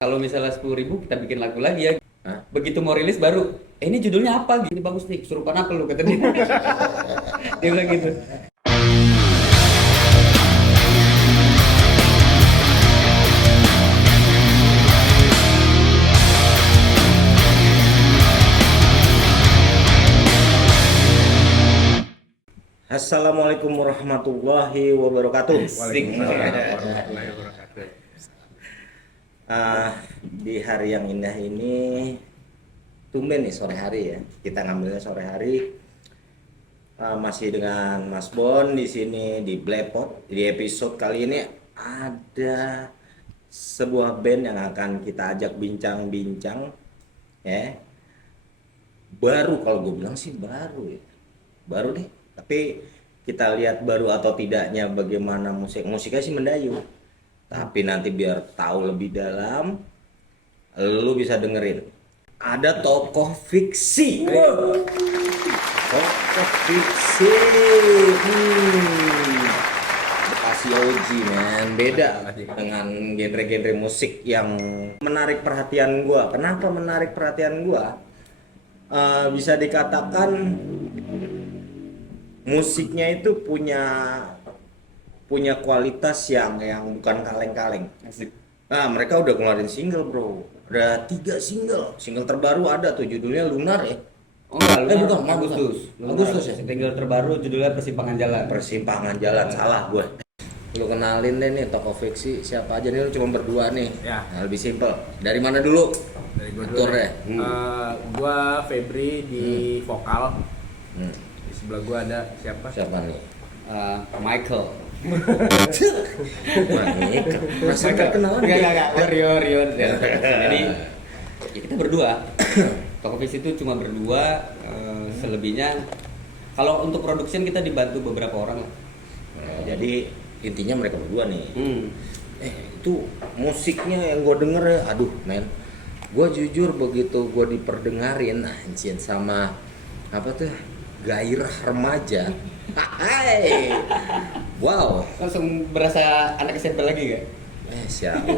Kalau misalnya 10.000 kita bikin lagu lagi ya. Hah? Begitu mau rilis baru, ini judulnya apa? Gini bagus nih, kesurupan apa lu kata dia. Dia bilang gitu. Assalamualaikum warahmatullahi wabarakatuh. Warahmatullahi wabarakatuh. Di hari yang indah ini, tumben nih sore hari ya. Kita ngambilnya sore hari. Masih dengan Mas Bon di sini di Blepot. Di episode kali ini ada sebuah band yang akan kita ajak bincang-bincang. Ya, baru kalau gue bilang sih baru ya. Baru deh. Tapi kita lihat baru atau tidaknya bagaimana musiknya sih mendayu. Tapi nanti biar tahu lebih dalam, lu bisa dengerin. Ada tokoh fiksi. Tokoh fiksi. Bekasi OG men, beda dengan genre-genre musik yang menarik perhatian gua. Kenapa menarik perhatian gua? Bisa dikatakan musiknya itu punya kualitas yang bukan kaleng-kaleng. Asik. Nah, mereka udah ngeluarin single, bro. Ada 3 single. Single terbaru ada tuh judulnya Lunar ya. Oh enggak, lu bukan, Agustus. Agustus ya? Single terbaru judulnya Persimpangan Jalan. Persimpangan Jalan, salah gue. Lu kenalin deh nih tokoh fiksi siapa aja nih, lu cuma berdua nih. Ya. Nah, lebih simpel. Dari mana dulu? Dari gue dulu Atur deh. deh. Gua Febri di vokal. Hmm. Di sebelah gua ada siapa? Siapa nih? Michael. Masa kenalan? Enggak. Rio. Jadi ya kita berdua. Tokoh fiksi itu cuma berdua, selebihnya kalau untuk production kita dibantu beberapa orang lah. Jadi intinya mereka berdua nih. Hmm. Itu musiknya yang gue denger ya, aduh men, gue jujur begitu gue diperdengarin anjir sama apa tuh gairah remaja. Hai, wow, Langsung berasa anak SMP lagi gak? siapa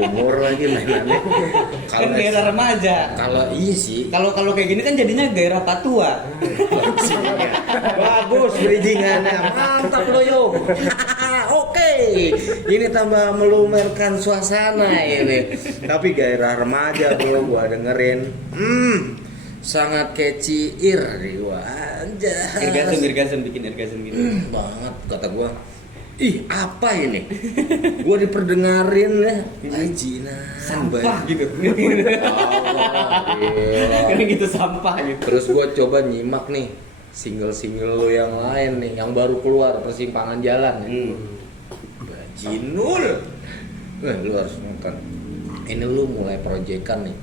umur lagi mainannya. Kan gairah remaja. Kalau iya sih, Kalau kayak gini kan jadinya gairah patua. bagus bridgingannya, mantap lo yo. Oke, ini tambah melumerkan suasana ini. Tapi gairah remaja bro, gua dengerin. Sangat catchy gua anjay. Irgasm bikin irgasm gitu. Banget kata gua. Ih, apa ini? Gua diperdengarin ya. Ajinan. Sampah gitu. Iya. Kan gitu sampah gitu. Terus gua coba nyimak nih single-single lo yang lain nih, yang baru keluar Persimpangan Jalan. Bajinul. Lu harus nonton. Ini lu mulai proyekan nih.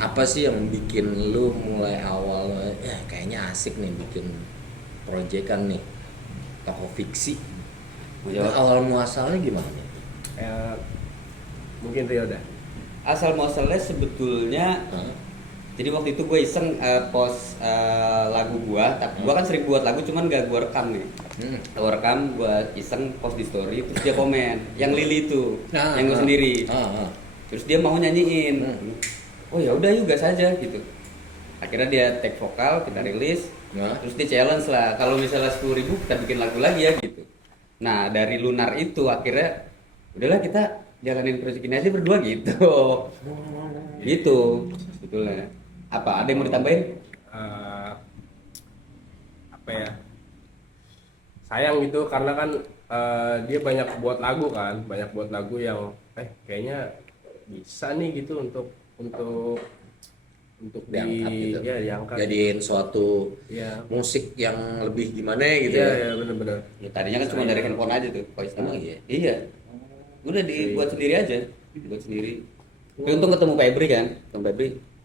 Apa sih yang bikin lu mulai awal kayaknya asik nih bikin proyekan nih tokoh fiksi? Awal muasalnya gimana nih? Mungkin Rio dah. Asal muasalnya sebetulnya jadi waktu itu gue iseng post lagu gue, tapi gue kan sering buat lagu cuman gak gue rekam nih. Gue rekam, gue iseng post di story, terus dia komen, yang Lili itu, yang gue sendiri. Terus dia mau nyanyiin. Oh ya udah juga saja gitu. Akhirnya dia tag vokal, kita rilis. Terus dia challenge lah, kalau misalnya 10.000 kita bikin lagu lagi ya gitu. Nah dari Lunar itu akhirnya udahlah kita jalanin project ini aja berdua gitu. Gitu sebetulnya. Apa ada yang mau ditambahin? Apa ya? Sayang gitu karena kan dia banyak buat lagu yang kayaknya bisa nih gitu untuk Diangkat gitu. Ya, diangkat. Jadiin suatu Ya. musik yang lebih gimana gitu Iya, benar-benar. Ya, tadinya kan cuma dari handphone aja tuh voice Emang note. iya? Iya. Udah dibuat sendiri aja, dibuat sendiri. Tapi untung ketemu Febri kan,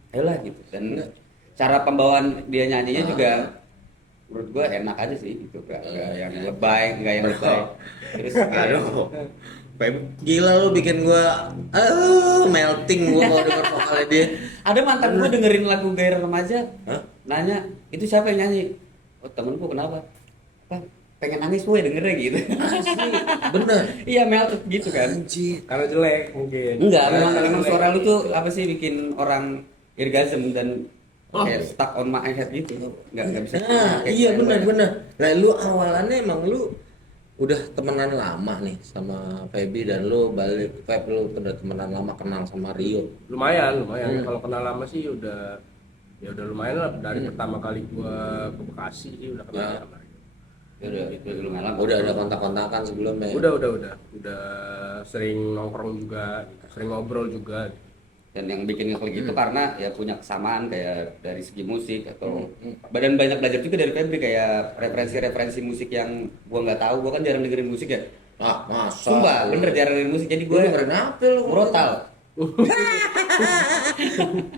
ayolah gitu. Dan cara pembawaan dia nyanyinya juga menurut gua enak aja sih gitu, gak yang lebay, gak yang lebay. Terus Aduh, gila lu bikin gua melting gua kalau denger vokalnya dia. ada mantan gua dengerin lagu Gairah Remaja, Hah? nanya itu siapa yang nyanyi? Oh temenku, kenapa? Apa? pengen nangis woy dengernya gitu. Asli, bener. Iya melted gitu kan. Anjir. Karena jelek mungkin. Enggak, Karena memang jelek. suara lu tuh apa sih bikin orang orgasm dan Oh. kayak stuck on my head gitu. Enggak bisa. Nah, kayak iya saya benar-benar. Nah, lu awalannya emang lu udah temenan lama nih sama Feby dan lu balik Feb lu udah temenan lama kenal sama Rio. Lumayan. Kalau kenal lama sih udah lumayan lah dari pertama kali gua ke Bekasi sih udah kenal Ya. sama. Ya udah gitu lumayan lama. Udah ada kontak-kontakan sebelumnya. Udah sering nongkrong juga, sering ngobrol juga. Dan yang bikin ngeklik itu karena ya punya kesamaan kayak dari segi musik atau badan banyak belajar juga dari Febri kayak referensi musik yang gua nggak tahu. Gua kan jarang dengerin musik ya. Ah, masa. Sumpah, bener jarang dengerin musik. Jadi Lu gua dengerin apa lu? Murotal.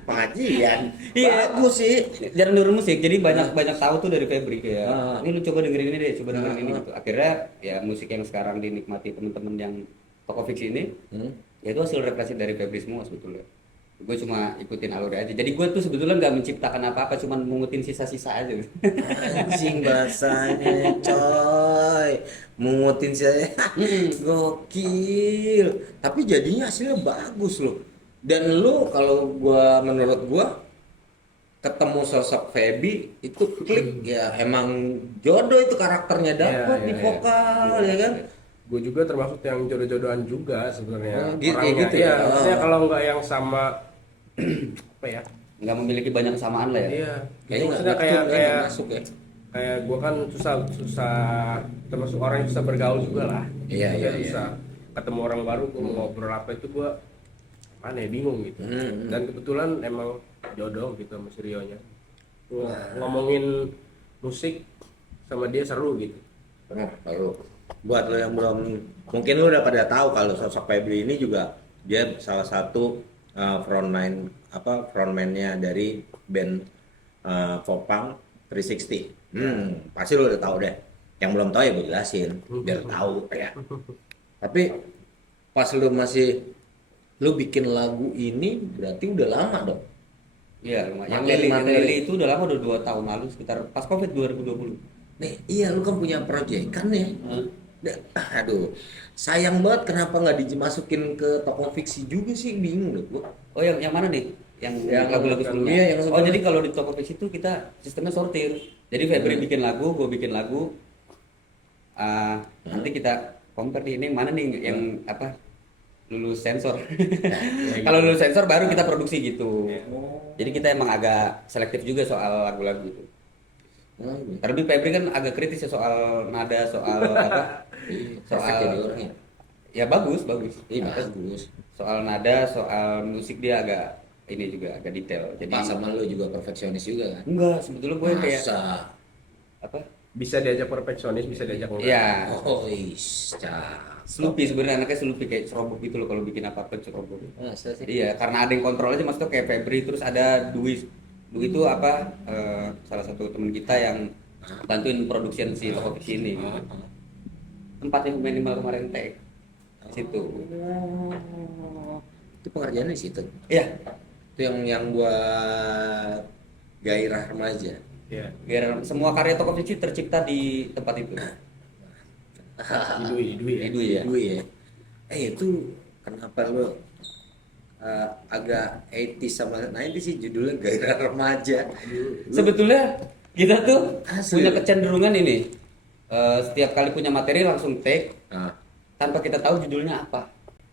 Pengajian. Iya. Bagus sih. Jarang dengerin musik, jadi banyak tahu tuh dari Febri kayak Ah. ini lu coba dengerin ini deh, coba dengerin ini Ah. gitu. Akhirnya ya musik yang sekarang dinikmati teman-teman yang toko fiksi ini ya itu hasil referensi dari Febri semua sebetulnya. Gue cuma ikutin alurnya aja. Jadi gue tuh sebetulnya nggak menciptakan apa-apa, cuma mengutin sisa-sisa aja. Anjing bahasanya coy. Mungutin saya. Gokil. Tapi jadinya hasilnya bagus loh. Dan lu kalau menurut gua ketemu sosok Feby itu klik ya emang jodoh itu karakternya dapat Iya, di iya, vokal ya kan. Gue juga termasuk yang jodoh-jodohan juga sebenarnya. Oh, gitu, Orangnya. gitu Iya, ya. maksudnya kalau nggak yang sama apa ya? Nggak memiliki banyak kesamaan lah ya. Iya. Kayaknya Maksudnya nggak kayak betul, kayak nggak masuk ya. kayak gue kan susah termasuk orang yang susah bergaul juga lah. Iya, Maksudnya iya, iya. susah ketemu orang baru, gue mau ngobrol apa itu gue mana ya bingung gitu. Dan kebetulan emang jodoh gitu sama si Rio-nya. Ngomongin musik sama dia seru gitu. Oh, lalu buat lo yang belum mungkin lo udah pada tahu kalau sosok Febri ini juga dia salah satu frontman-nya dari band Popang 360. Pasti lo udah tahu deh. Yang belum tahu ya gue jelasin biar tahu ya. Tapi pas lo bikin lagu ini berarti udah lama dong. Iya, lumayan. Yang Materi- Lili materi. itu udah lama, udah 2 tahun lalu sekitar pas Covid 2020. Nih, iya lu kan punya project kan ya. Aduh, sayang banget kenapa nggak dimasukin ke toko fiksi juga sih, bingung loh gua. Oh yang mana nih? Yang lagu-lagu sebelumnya? Iya, yang Oh sebelumnya. jadi kalau di toko fiksi itu kita sistemnya sortir. Jadi Febri bikin lagu, gue bikin lagu. Nanti kita compare nih, ini mana nih yang apa lulus sensor. Kalau lulus sensor baru kita produksi gitu. Jadi kita emang agak selektif juga soal lagu-lagu itu. Tapi Febri kan agak kritis ya soal nada, soal apa? Perfect jadi orangnya. Ya bagus. Iya bagus. Soal nada, soal musik dia agak ini juga agak detail. Jadi Pas sama lu juga perfeksionis juga kan? enggak, sebetulnya gue kayak Masa? apa? Bisa diajak perfeksionis, bisa diajak enggak. Iya. Oh, cakep. Sloopy sebenarnya anaknya Sloopy kayak serobok gitu loh kalau bikin apa-apa serobok. Masa sih? Iya, karena ada yang kontrol aja maksudnya kayak Febri terus ada Dwi. Dwi itu apa salah satu teman kita yang bantuin production si toko fiksi ini. Gitu. Tempat yang minimal kemarin tag situ. Oh, itu pengerjaannya di situ. Iya, Itu yang buat gairah remaja. Iya. biar semua karya toko fiksi tercipta di tempat itu. Idui ya. Dwi ya. Dwi ya. Itu kenapa lu agak 80s sama 90s sih judulnya gairah remaja. Sebetulnya kita tuh Asli. punya kecenderungan ini. Setiap kali punya materi langsung take Ah, tanpa kita tahu judulnya apa.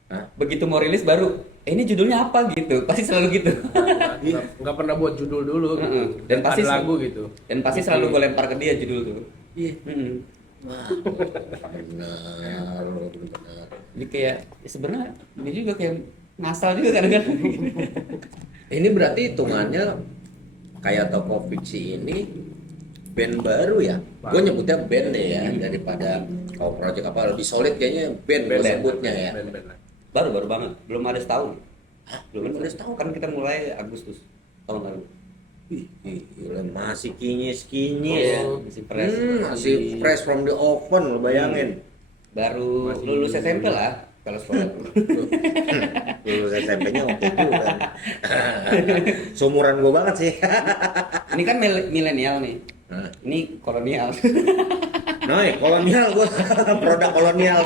ah. Begitu mau rilis baru, ini judulnya apa gitu. Pasti selalu gitu. Nggak pernah buat judul dulu gitu. Mm-mm. Dan Dan pasti ada lagu gitu. Dan pasti selalu gue lempar ke dia judul tuh. Iya. Mm-mm. Wah, benar. Jadi kayak ya sebenarnya ini juga kayak ngasal juga kadang-kadang. Ini berarti hitungannya kayak toko fiksi ini band baru ya? Gue nyebutnya band deh ya daripada kau project apa lebih solid kayaknya band gue sebutnya ya. Band-band lah. Baru banget, belum ada setahun. Belum ada setahun? Kan kita mulai Agustus tahun lalu. Wih, gila, masih kinyis. Iya, masih fresh. Masih fresh from the oven lo bayangin. Baru lulus SMP lah kalau sekolah. Lulus SMP-nya waktu itu kan. Seumuran gue banget sih. Ini kan milenial nih. Hah? Ini kolonial. Nah, kolonial gua produk kolonial.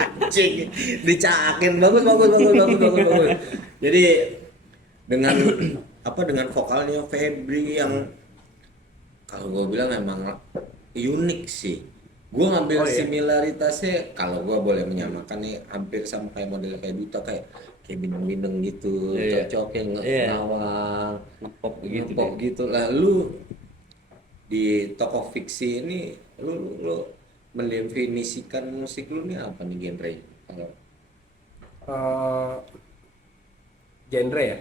Anjing, dicakin bagus. Jadi dengan dengan vokalnya Febri yang kalau gua bilang emang unik sih. Gua ngambil similaritasnya kalau gua boleh menyamakan nih hampir sama kayak model kayak Duta kayak bindeng-bindeng gitu, cocok yang ngawang, ngepop gitu. Lalu di tokoh fiksi ini lu mendefinisikan musik lu nih apa nih genre? Kalau genre ya,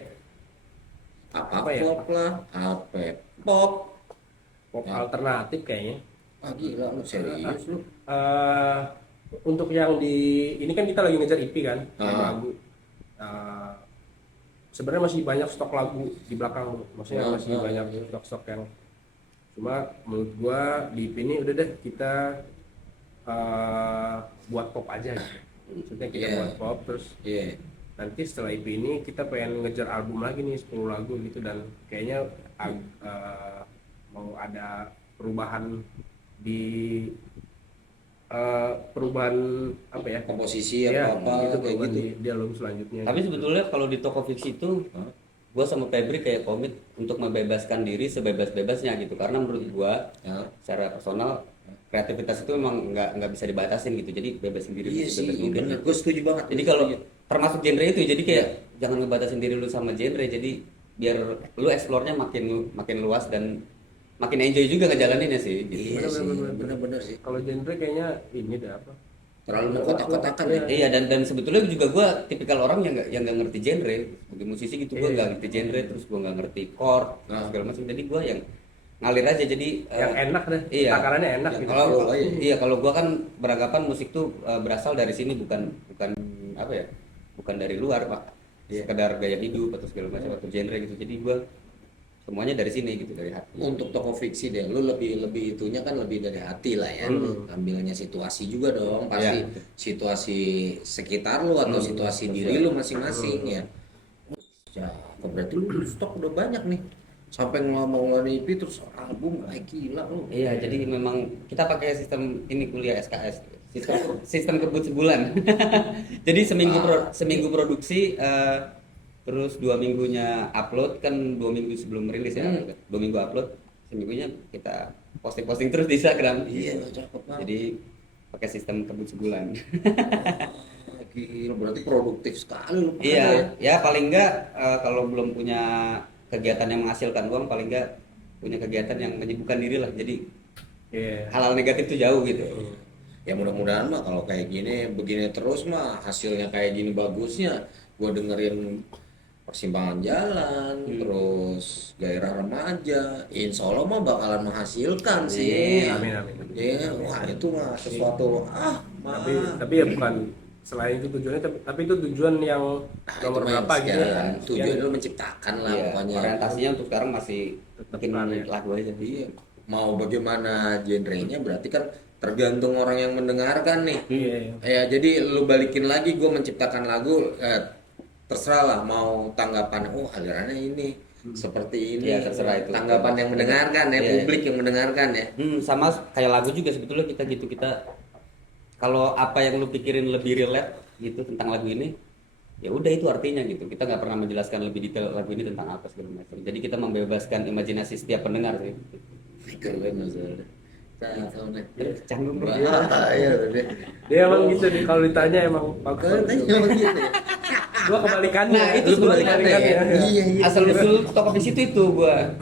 apa ya? pop lah, apa pop Alternatif kayaknya. gila lu serius lu. Untuk yang di ini kan kita lagi ngejar EP kan, lagu. Sebenarnya masih banyak stok lagu di belakang, maksudnya masih banyak stok yang cuma menurut gua di EP ini udah deh kita buat pop aja gitu. Maksudnya kita buat pop terus nanti setelah EP ini kita pengen ngejar album lagi nih 10 lagu gitu, dan kayaknya mau ada perubahan di perubahan apa ya, komposisi apa gitu, kayak gitu di album selanjutnya. Tapi sebetulnya kalau di toko fiksi itu gue sama Febri kayak komit untuk membebaskan diri sebebas-bebasnya gitu, karena menurut gue secara personal kreativitas itu memang nggak bisa dibatasin gitu, jadi bebasin diri sebebas mungkin. Bener, gue setuju banget. Jadi kalau termasuk genre itu, jadi kayak jangan ngebatasin diri lu sama genre, jadi biar lu explore-nya makin luas dan makin enjoy juga ngejalaninnya sih gitu. Bener sih. Kalau genre kayaknya ini dah apa? Terlalu mengkotak-kotakan ya. Iya, dan sebetulnya juga gue tipikal orang yang nggak ngerti genre. Sebagai musisi gitu gue nggak ngerti genre, terus gue nggak ngerti chord segala macam. Jadi gue yang ngalir aja, jadi yang enak deh. Iya. Takarannya enak gitu. Kalau gue kan beranggapan musik tuh berasal dari sini, bukan apa ya, bukan dari luar pak. Sekedar gaya hidup atau segala macam atau genre gitu. Jadi gue semuanya dari sini gitu, dari hati. Untuk toko fiksi deh, lu lebih itunya kan lebih dari hati lah ya. Ambilnya situasi juga dong, pasti situasi sekitar lu atau situasi diri lu masing-masing ya. Ya, berarti lu stok udah banyak nih. Sampai ngomong EP terus album gila lu. Iya, jadi memang kita pakai sistem ini kuliah SKS. Sistem kebut sebulan. Jadi seminggu produksi, terus 2 minggunya upload, kan 2 minggu sebelum rilis ya, 2 minggu upload, seminggunya kita posting terus di Instagram. Iya, cakep banget. Jadi pakai sistem kebut sebulan. Gila, berarti produktif sekali lu. Iya, ya paling enggak kalau belum punya kegiatan yang menghasilkan uang, paling enggak punya kegiatan yang menyibukkan diri lah. Jadi hal-hal negatif itu jauh gitu. Ya mudah-mudahan mah kalau kayak begini terus mah hasilnya kayak gini bagusnya. Gua dengerin Persimpangan Jalan, terus Gairah Remaja, insya Allah mah bakalan menghasilkan sih. Amin. Ya, wah itu mah sesuatu tapi ya bukan selain itu tujuannya, tapi itu tujuan yang nomor berapa gitu ya. Tujuannya lu menciptakan lah pokoknya. Orientasinya untuk sekarang masih bikin lagu aja. Iya. Mau bagaimana genrenya berarti kan tergantung orang yang mendengarkan nih. Ya jadi lu balikin lagi, gue menciptakan lagu, terserah lah mau tanggapan alirannya ini seperti ini, terserah itu tanggapan yang mendengarkan ya, publik yang mendengarkan ya. Sama kayak lagu juga sebetulnya kita gitu, kita kalau apa yang lu pikirin lebih relate gitu tentang lagu ini, ya udah itu artinya gitu. Kita nggak pernah menjelaskan lebih detail lagu ini tentang apa segala macam, jadi kita membebaskan imajinasi setiap pendengar sih. Keren masalah. Canggung bro. Dia emang gitu nih, kalau ditanya emang bagus. Emang gitu ya. Gua kebalikannya. Nah itu kebalikannya ya. Iya. Asal usul toko visi itu gua.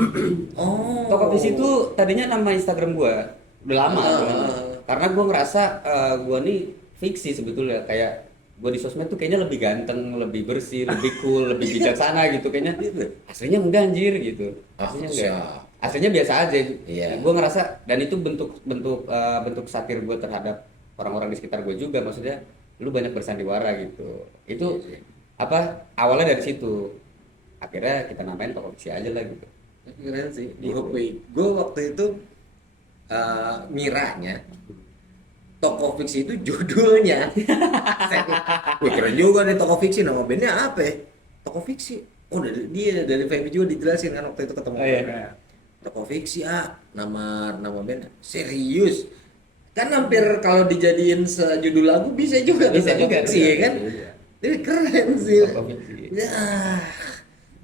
Toko visi itu tadinya nama Instagram gua udah lama. Karena gua ngerasa gua nih fiksi sebetulnya, kayak gua di sosmed tuh kayaknya lebih ganteng, lebih bersih, lebih cool, lebih bijaksana gitu kayaknya. Aslinya enggak anjir gitu. Aslinya enggak. Aslinya biasa aja. Gue ngerasa, dan itu bentuk satir gue terhadap orang-orang di sekitar gue juga, maksudnya lu banyak bersandiwara gitu. Itu awalnya dari situ, akhirnya kita namain toko fiksi aja lah gitu. Keren sih. Gue waktu itu ngiranya toko fiksi itu judulnya. Wih, keren juga nih toko fiksi, nama bandnya apa ya? Toko fiksi. Oh dari Feby juga dijelasin kan waktu itu ketemu. Toko fiksi nama band serius. kan hampir kalau dijadiin sejudul lagu bisa juga Bisa juga, sih ya bisa. kan. Iya. Ini keren sih. Provinsi. Ya,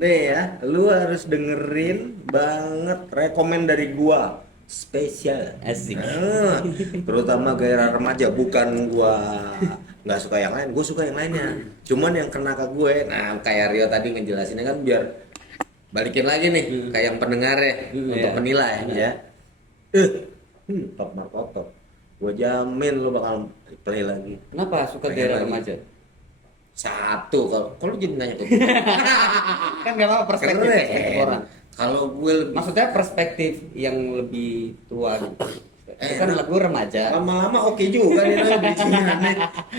nih ya, lu harus dengerin banget rekomen dari gua spesial. Asik. Terutama gairah remaja, bukan gua nggak suka yang lain, gua suka yang lainnya. Cuman yang kena ke gue, nah kayak Rio tadi ngejelasinnya kan biar balikin lagi nih kayak yang pendengar ya untuk iya. penilai ya. Top markotop. Gua jamin lu bakal play lagi. Kenapa suka Pengen gairah lagi. remaja? Satu kalau jadi nanya ke gue. Kan nggak apa-apa perspektif Keren. orang. Kalau gue lebih Maksudnya perspektif yang lebih tua gitu. Itu kan lagu remaja. lama-lama oke juga nih lo bijinan nih.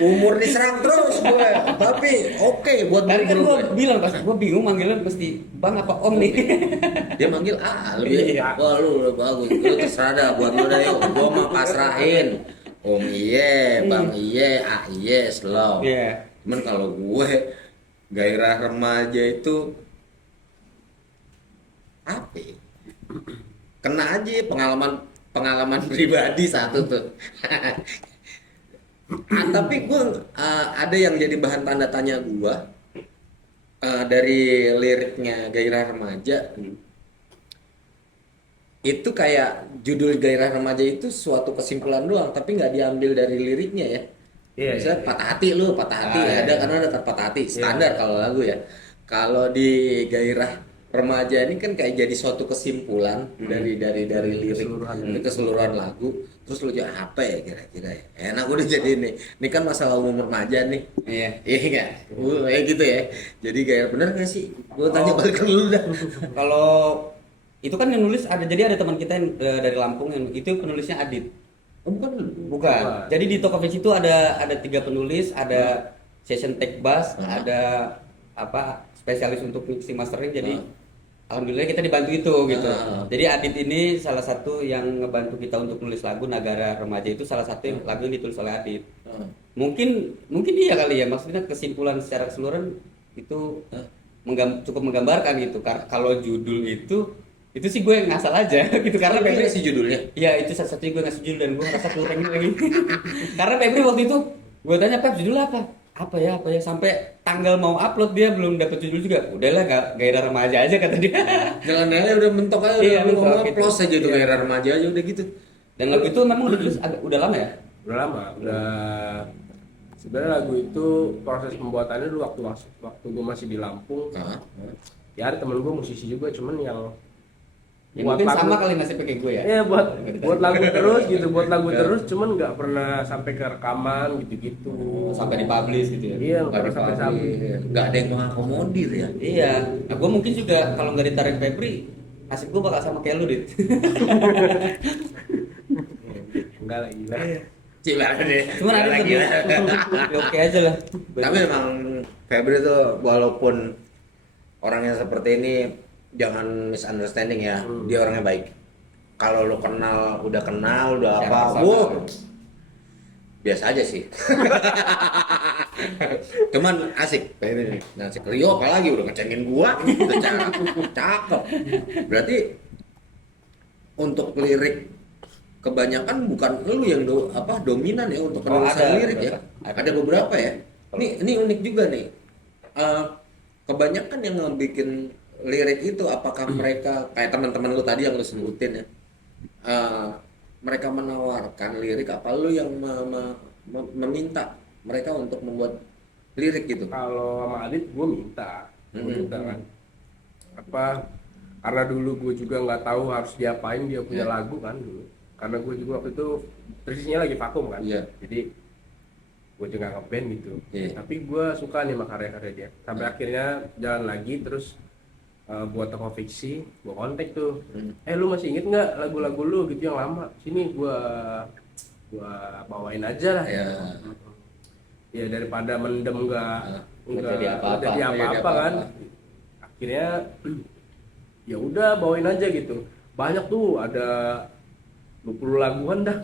Umur diserang terus gue. Tapi oke buat Tadi kan umur gue bilang pas gue bingung manggilnya mesti bang apa om nih. Dia manggil lebih wah lu bagus. Lu terserah dah buat lu dah yuk. Gua mah pasrahin. Om iye, bang iye, iye, slow. Iya. Cuman kalau gue gairah remaja itu apa ya? Kena aja pengalaman pribadi satu tuh. Tapi gue ada yang jadi bahan tanda tanya gue dari liriknya gairah remaja. Itu kayak judul gairah remaja itu suatu kesimpulan doang, tapi nggak diambil dari liriknya ya. Iya, Misalnya iya. patah hati lu, patah hati ada iya. karena ada kata patah hati standar kalau lagu ya. Kalau di gairah remaja ini kan kayak jadi suatu kesimpulan dari lirik keseluruhan lagu. Terus lu jadi apa ya kira-kira ya? Enak udah jadi ini kan masalah umum remaja nih. Iya. Iya nggak? Kayak gitu ya. Jadi gairah bener nggak sih? Gue tanya balik ke lu dah. Kalau itu kan yang nulis ada teman kita yang dari Lampung yang itu penulisnya Adit. Oh, bukan lu. Bukan. Jadi di Tokopedia itu ada 3 penulis, ada session tech bass, ada apa spesialis untuk mixing mastering. Jadi alhamdulillah kita dibantu itu gitu. Jadi Adit ini salah satu yang ngebantu kita untuk nulis lagu Nagara Remaja itu salah satu yang lagu yang ditulis oleh Adit. Mungkin dia kali ya maksudnya kesimpulan secara keseluruhan itu cukup menggambarkan gitu. Kalau judul itu sih gue ngasal aja gitu karena Febri Febri sih judulnya. ya itu satu-satunya gue ngasih judul dan gue ngerasa kurang lagi. Karena Febri waktu itu gue tanya Pep judul apa? Apa ya sampai tanggal mau upload dia belum dapet judul juga. Udahlah gairah remaja aja kata dia. Jalan-jalannya udah mentok aja, Iya, udah mentok ngomong gitu. close aja tuh Iya. gairah remaja aja udah gitu. Dan lagu itu memang udah lama ya? Udah lama, udah sebenarnya lagu itu proses pembuatannya dulu waktu gue masih di Lampung. Ya ada temen gue musisi juga, cuman yang Ya mungkin sama kali nasibnya kayak gue ya. Iya buat lagu terus gitu, buat lagu terus, cuman nggak pernah sampai ke rekaman gitu-gitu. Sampai dipublish gitu ya. Iya, nggak pernah sampai sampai. Nggak ada yang mengakomodir ya. Iya. Nah, gue mungkin juga kalau nggak ditarik Febri, nasib gue bakal sama kayak lu, Dit. Enggak lagi lah. Cila deh. Cuman ada lagi lebih oke aja lah. Tapi memang Febri tuh walaupun orangnya seperti ini jangan misunderstanding ya. Dia orangnya baik. Kalau lu udah kenal, udah Secara apa, personal. Biasa aja sih. Cuman asik. Nah, asik. Rio apalagi udah ngecengin gua, udah cakep. Berarti untuk lirik kebanyakan bukan lu yang dominan ya untuk penulisan lirik ya. Ada beberapa ya. Ini unik juga nih. Kebanyakan yang ngebikin lirik itu apakah mereka kayak teman-teman lu tadi yang lu sebutin ya. Mereka menawarkan lirik apa lu yang meminta mereka untuk membuat lirik gitu. Kalau sama Adit gue minta kan. Karena dulu gue juga nggak tahu harus diapain dia punya lagu kan dulu. Karena gue juga waktu itu posisinya lagi vakum kan. Jadi gue juga ngeband gitu. Tapi gue suka nih sama karya-karya dia. Sampai akhirnya jalan lagi terus buat toko fiksi, gue kontak tuh. Lu masih inget nggak lagu-lagu lu gitu yang lama? Sini gue bawain aja lah. Ya daripada mendem nggak jadi apa-apa kan. Akhirnya ya udah bawain aja gitu. Banyak tuh ada 20 laguan dah.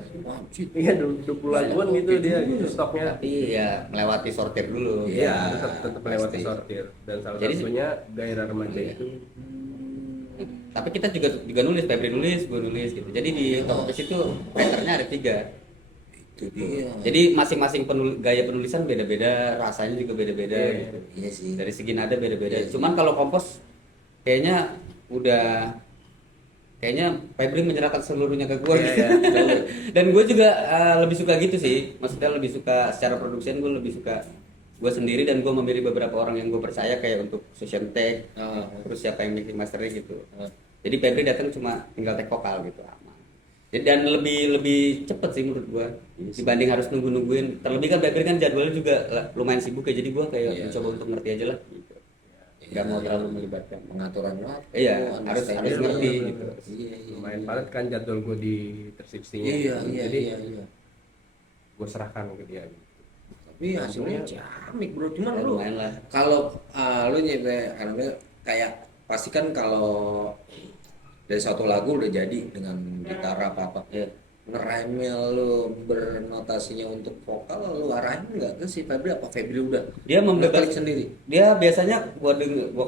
Iya 20 laguan gitu dia gitu stoknya. Tapi ya melewati sortir dulu. Iya, tetap melewati sortir. Dan salah satunya gairah remaja itu. Tapi kita juga nulis, Febri nulis, gue nulis gitu. Jadi di Tokopedia itu writernya ada 3. Itu dia. Jadi masing-masing gaya penulisan beda-beda, rasanya juga beda-beda gitu. Iya sih. Dari segi nada beda-beda. Iya sih. Cuman kalau kompos kayaknya Febri menyerahkan seluruhnya ke gue. Iya, iya. Dan gue juga lebih suka gitu sih. Maksudnya lebih suka secara produksian, gue lebih suka gue sendiri, dan gue memilih beberapa orang yang gue percaya kayak untuk session take, terus siapa yang mixing masternya gitu. Jadi Febri datang cuma tinggal take vokal gitu, aman. Dan lebih cepet sih menurut gua dibanding harus nungguin. Terlebih kan Febri kan jadwalnya juga lumayan sibuk ya, jadi gua kayak mencoba untuk ngerti aja lah gitu. Nggak mau terlalu melibatkan Pengaturan waktu. Iya, harus understanding. ngerti gitu. Iya. Lumayan padat kan jadwal gue di 360-nya. Iya. Jadi Iya. gue serahkan ke dia gitu. Tapi hasilnya ciamik bro, cuman Ya, lu lumayan lah. kalau lu nyampe kayak pasti kan kalau dari satu lagu udah jadi dengan gitar apa Iya. ngeremnya lu bernotasinya untuk vokal lu arahin nggak ke si Febri, apa Febri udah Dia membebas ngulik sendiri? Dia biasanya gua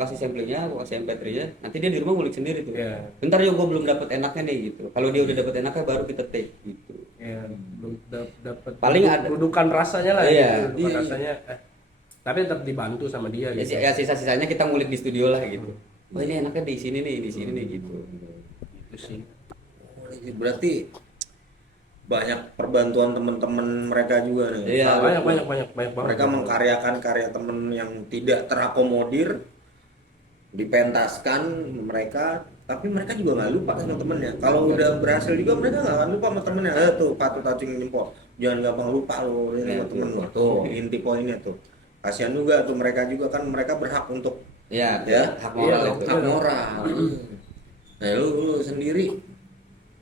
kasih samplingnya, gua kasih MP3-nya, nanti dia di rumah ngulik sendiri tuh. Iya. Bentar ya, gua belum dapet enaknya nih gitu. Kalau dia udah dapet enaknya baru kita take gitu. Ya, belum dapat Paling ada- dudukan rasanya lah Iya. gitu. Dudukan Iya. rasanya tapi tetap dibantu sama dia Ya, gitu. ya sisa-sisanya kita ngulik di studio lah gitu. Oh ini enaknya di sini nih gitu. Itu sih. Berarti banyak perbantuan teman-teman mereka juga nih. Iya, banyak banget. Mereka mengkaryakan karya temen yang tidak terakomodir, dipentaskan mereka, tapi mereka juga nggak lupa sama temennya. Kalau udah berhasil juga mereka nggak akan lupa sama temennya. Tuh patut acing jempol, jangan gampang lupa lo ini sama temen lo. Tuh inti poinnya tuh. Kasihan juga tuh mereka juga kan, mereka berhak untuk Iya, Ya, hak moral iya, itu. hak moral. Nah lu sendiri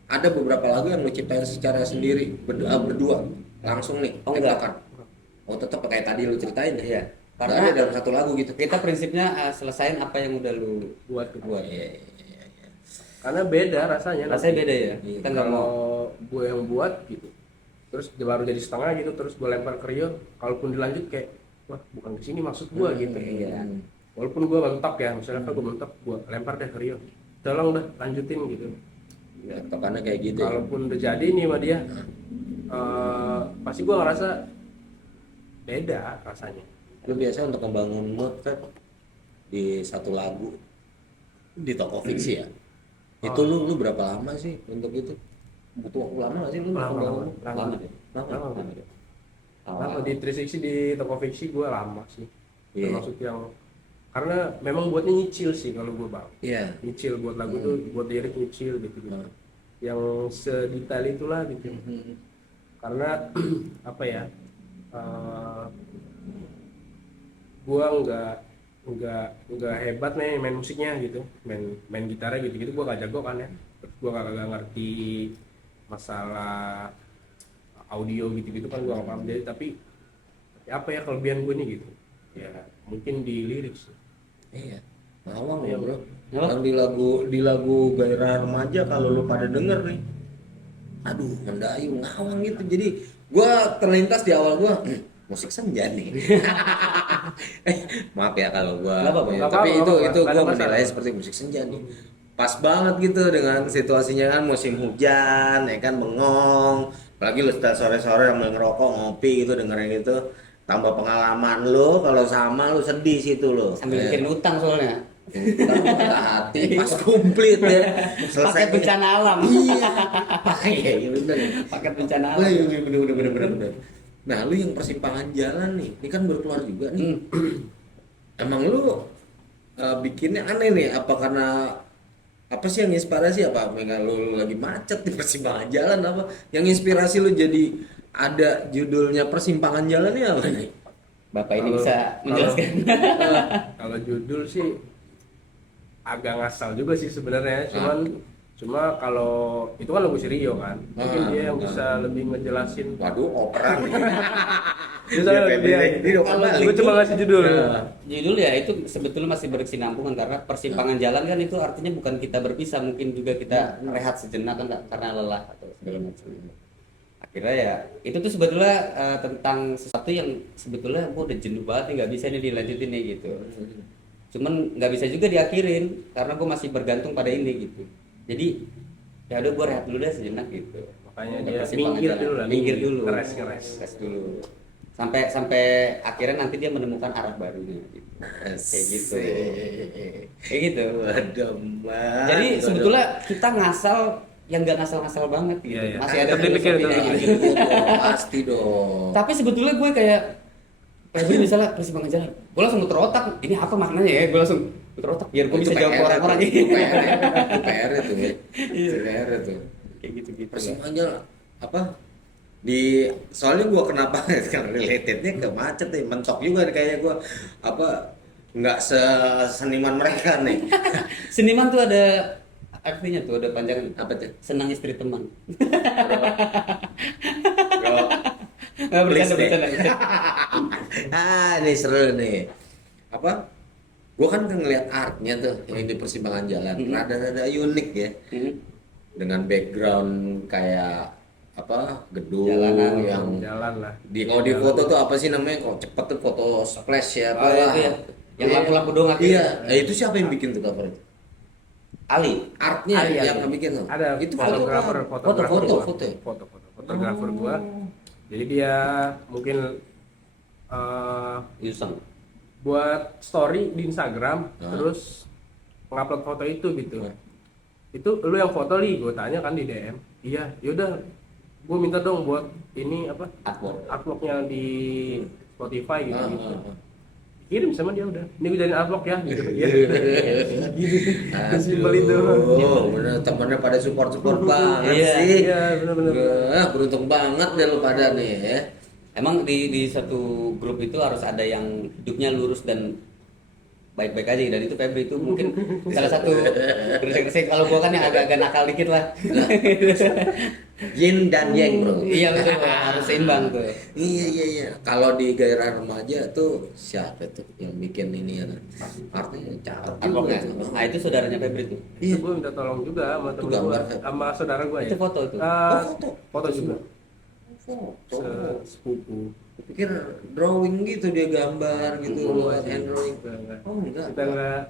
ada beberapa lagu yang lu ciptain secara sendiri berdua langsung nih Oh, enggak. tembakan. Oh tetap kayak tadi lu ceritain ya. Iya. Karena Karena ada dalam satu lagu gitu. kita prinsipnya selesain apa yang udah lu buat buat. Iya. karena beda rasanya. Rasanya beda ya. Kita nggak mau. Kalau gue yang buat gitu, terus baru jadi setengah gitu, terus gue lempar ke Rio, kalaupun dilanjut kayak wah bukan kesini maksud gue gitu. Iya. Walaupun gue mentok ya, misalnya kan gue mentok, gue lempar deh ke Rio, tolong dah lanjutin gitu. Ya, tokannya kayak gitu. Ya. Kalaupun udah jadi nih sama dia, pasti gue ngerasa beda rasanya. Lu biasa untuk membangun mood kan di satu lagu di toko fiksi ya. Itu lu berapa lama sih untuk itu? Butuh waktu lama gak sih lu? Lama. Lama deh. Lama. Oh. Lama di 360 di toko fiksi gue lama sih. Iya. Termasuk yang karena memang buatnya nyicil sih kalau gue bang. Iya. Nyicil buat lagu tuh, buat lirik nyicil gitu. Yang sedetail itulah gitu. Karena apa ya? Gua nggak hebat nih main musiknya gitu, main gitarnya gitu gua nggak jago kan ya. Terus gua nggak ngerti masalah audio gitu kan, gua nggak paham. Jadi tapi apa ya kelebihan gue nih gitu ya, mungkin di lirik sih. Iya. Ngawang Iya, ya bro. Apa? Yang di lagu Gairah Remaja kalau lu pada denger nih, aduh mendayu ngawang gitu. Jadi gua terlintas di awal gua musik senja nih. Maaf ya kalau gua. Nggak apa-apa, Ya, nggak tapi apa-apa, itu nggak ada gua masalah. menilai seperti musik senja nih. Pas banget gitu dengan situasinya kan musim hujan ya kan, bengong. Apalagi lu setelah sore-sore yang ngerokok ngopi gitu dengerin gitu. Tambah pengalaman lu, kalau sama lu sedih situ lu. Sambil bikin utang soalnya. Hati pas komplit ya. Paket bencana alam. Iya, iya bener. Paket bencana Oh, alam. iya, bener. Nah, lu yang persimpangan jalan nih, ini kan baru keluar juga nih. Emang lu bikinnya aneh nih, apa karena apa sih yang inspirasi, apa pengen lu lagi macet di persimpangan jalan, apa yang inspirasi lu jadi ada judulnya persimpangan jalannya apa nih? Bapak ini Kalau- bisa menjelaskan. Kalau judul sih agak ngasal juga sih sebenarnya, cuma kalau itu kan lagu si Rio kan, mungkin dia yang bisa lebih ngejelasin. Waduh, opera nih. Dia gue cuma ngasih judul. Judul ya itu sebetulnya masih berkesinambungan, karena persimpangan jalan kan itu artinya bukan kita berpisah, mungkin juga kita rehat sejenak kan karena lelah atau segala macam. Akhirnya ya itu tuh sebetulnya tentang sesuatu yang sebetulnya gue udah jenuh banget nih, nggak bisa nih dilanjutin nih gitu. Cuman nggak bisa juga diakhirin karena gue masih bergantung pada ini gitu. Jadi ya udah gue rehat dulu deh sejenak gitu. makanya Ada dia persimpangan minggir jalan. dulu lah, Minggir dulu. ngeres Ngeres dulu. Sampai akhirnya nanti dia menemukan arah barunya gitu. Kayak gitu. Kayak gitu. Waduh, Jadi sebetulnya kita ngasal yang nggak ngasal-ngasal banget gitu. Iya, iya. Masih ada Tetap dipikir, filosofinya tetap gitu. pasti dong. Tapi sebetulnya gue kayak misalnya persimpangan jalan, gue langsung muter otak. Ini apa maknanya ya? Gue langsung muter otak biar gue bisa jawab ke orang-orang itu ini. PR itu ya. Iya. PR itu. Kayak gitu-gitu. Persimpangan jalan apa? Soalnya gua kenapa kan relatednya ke macet nih, mentok juga nih kayaknya gua apa nggak seniman mereka nih. Seniman tuh ada artinya tuh, ada panjangan Apa tuh? senang istri teman. Bro, Nggak please deh. bercanda. Ini seru nih. Apa? Gua kan ngeliat artnya tuh yang di persimpangan jalan, rada-rada unik ya. Dengan background kayak apa gedung Jalanan, yang jalan lah. kalau di foto tuh apa sih namanya, kalau cepet tuh foto splash ya Oh, itu ya. Yang lampu-lampu doang akhirnya. iya, itu siapa yang bikin tuh cover itu? Ali. Artnya Ali, yang Ali. ngebikin tuh? Ada itu fotografer fotografer gua. Jadi dia mungkin Yusang. buat story di Instagram, Hah? terus ngupload foto itu gitu. Itu lu yang foto li, gue tanya kan di DM. Iya, yaudah, gue minta dong buat ini apa artworknya di Spotify gitu. Kirim sama dia udah. Ini gue jadiin artwork ya gitu. Simpel itu. Oh, bener, temennya pada support banget Iya. sih. Iya, benar-benar. Beruntung banget deh lu pada nih ya. Emang di satu grup itu harus ada yang hidupnya lurus dan baik-baik aja, dan itu Febri itu mungkin salah satu gresek-gresek. Kalau gua kan yang agak-agak nakal dikit lah. Yin dan yang bro. Iya betul, harus seimbang tuh. Iya. Kalau di gairah remaja tuh siapa tuh yang bikin ini ya? Artinya cakep juga Artworknya. tuh. Nah itu saudaranya Febri tuh. Iya, gue minta tolong juga sama Itu temen gue, gambar, Feb. sama saudara gue ya. Itu foto tuh. Foto juga. Foto. Sepupu. Pikir drawing gitu, dia gambar gitu, Enggak, hand drawing. enggak. Oh enggak. Kita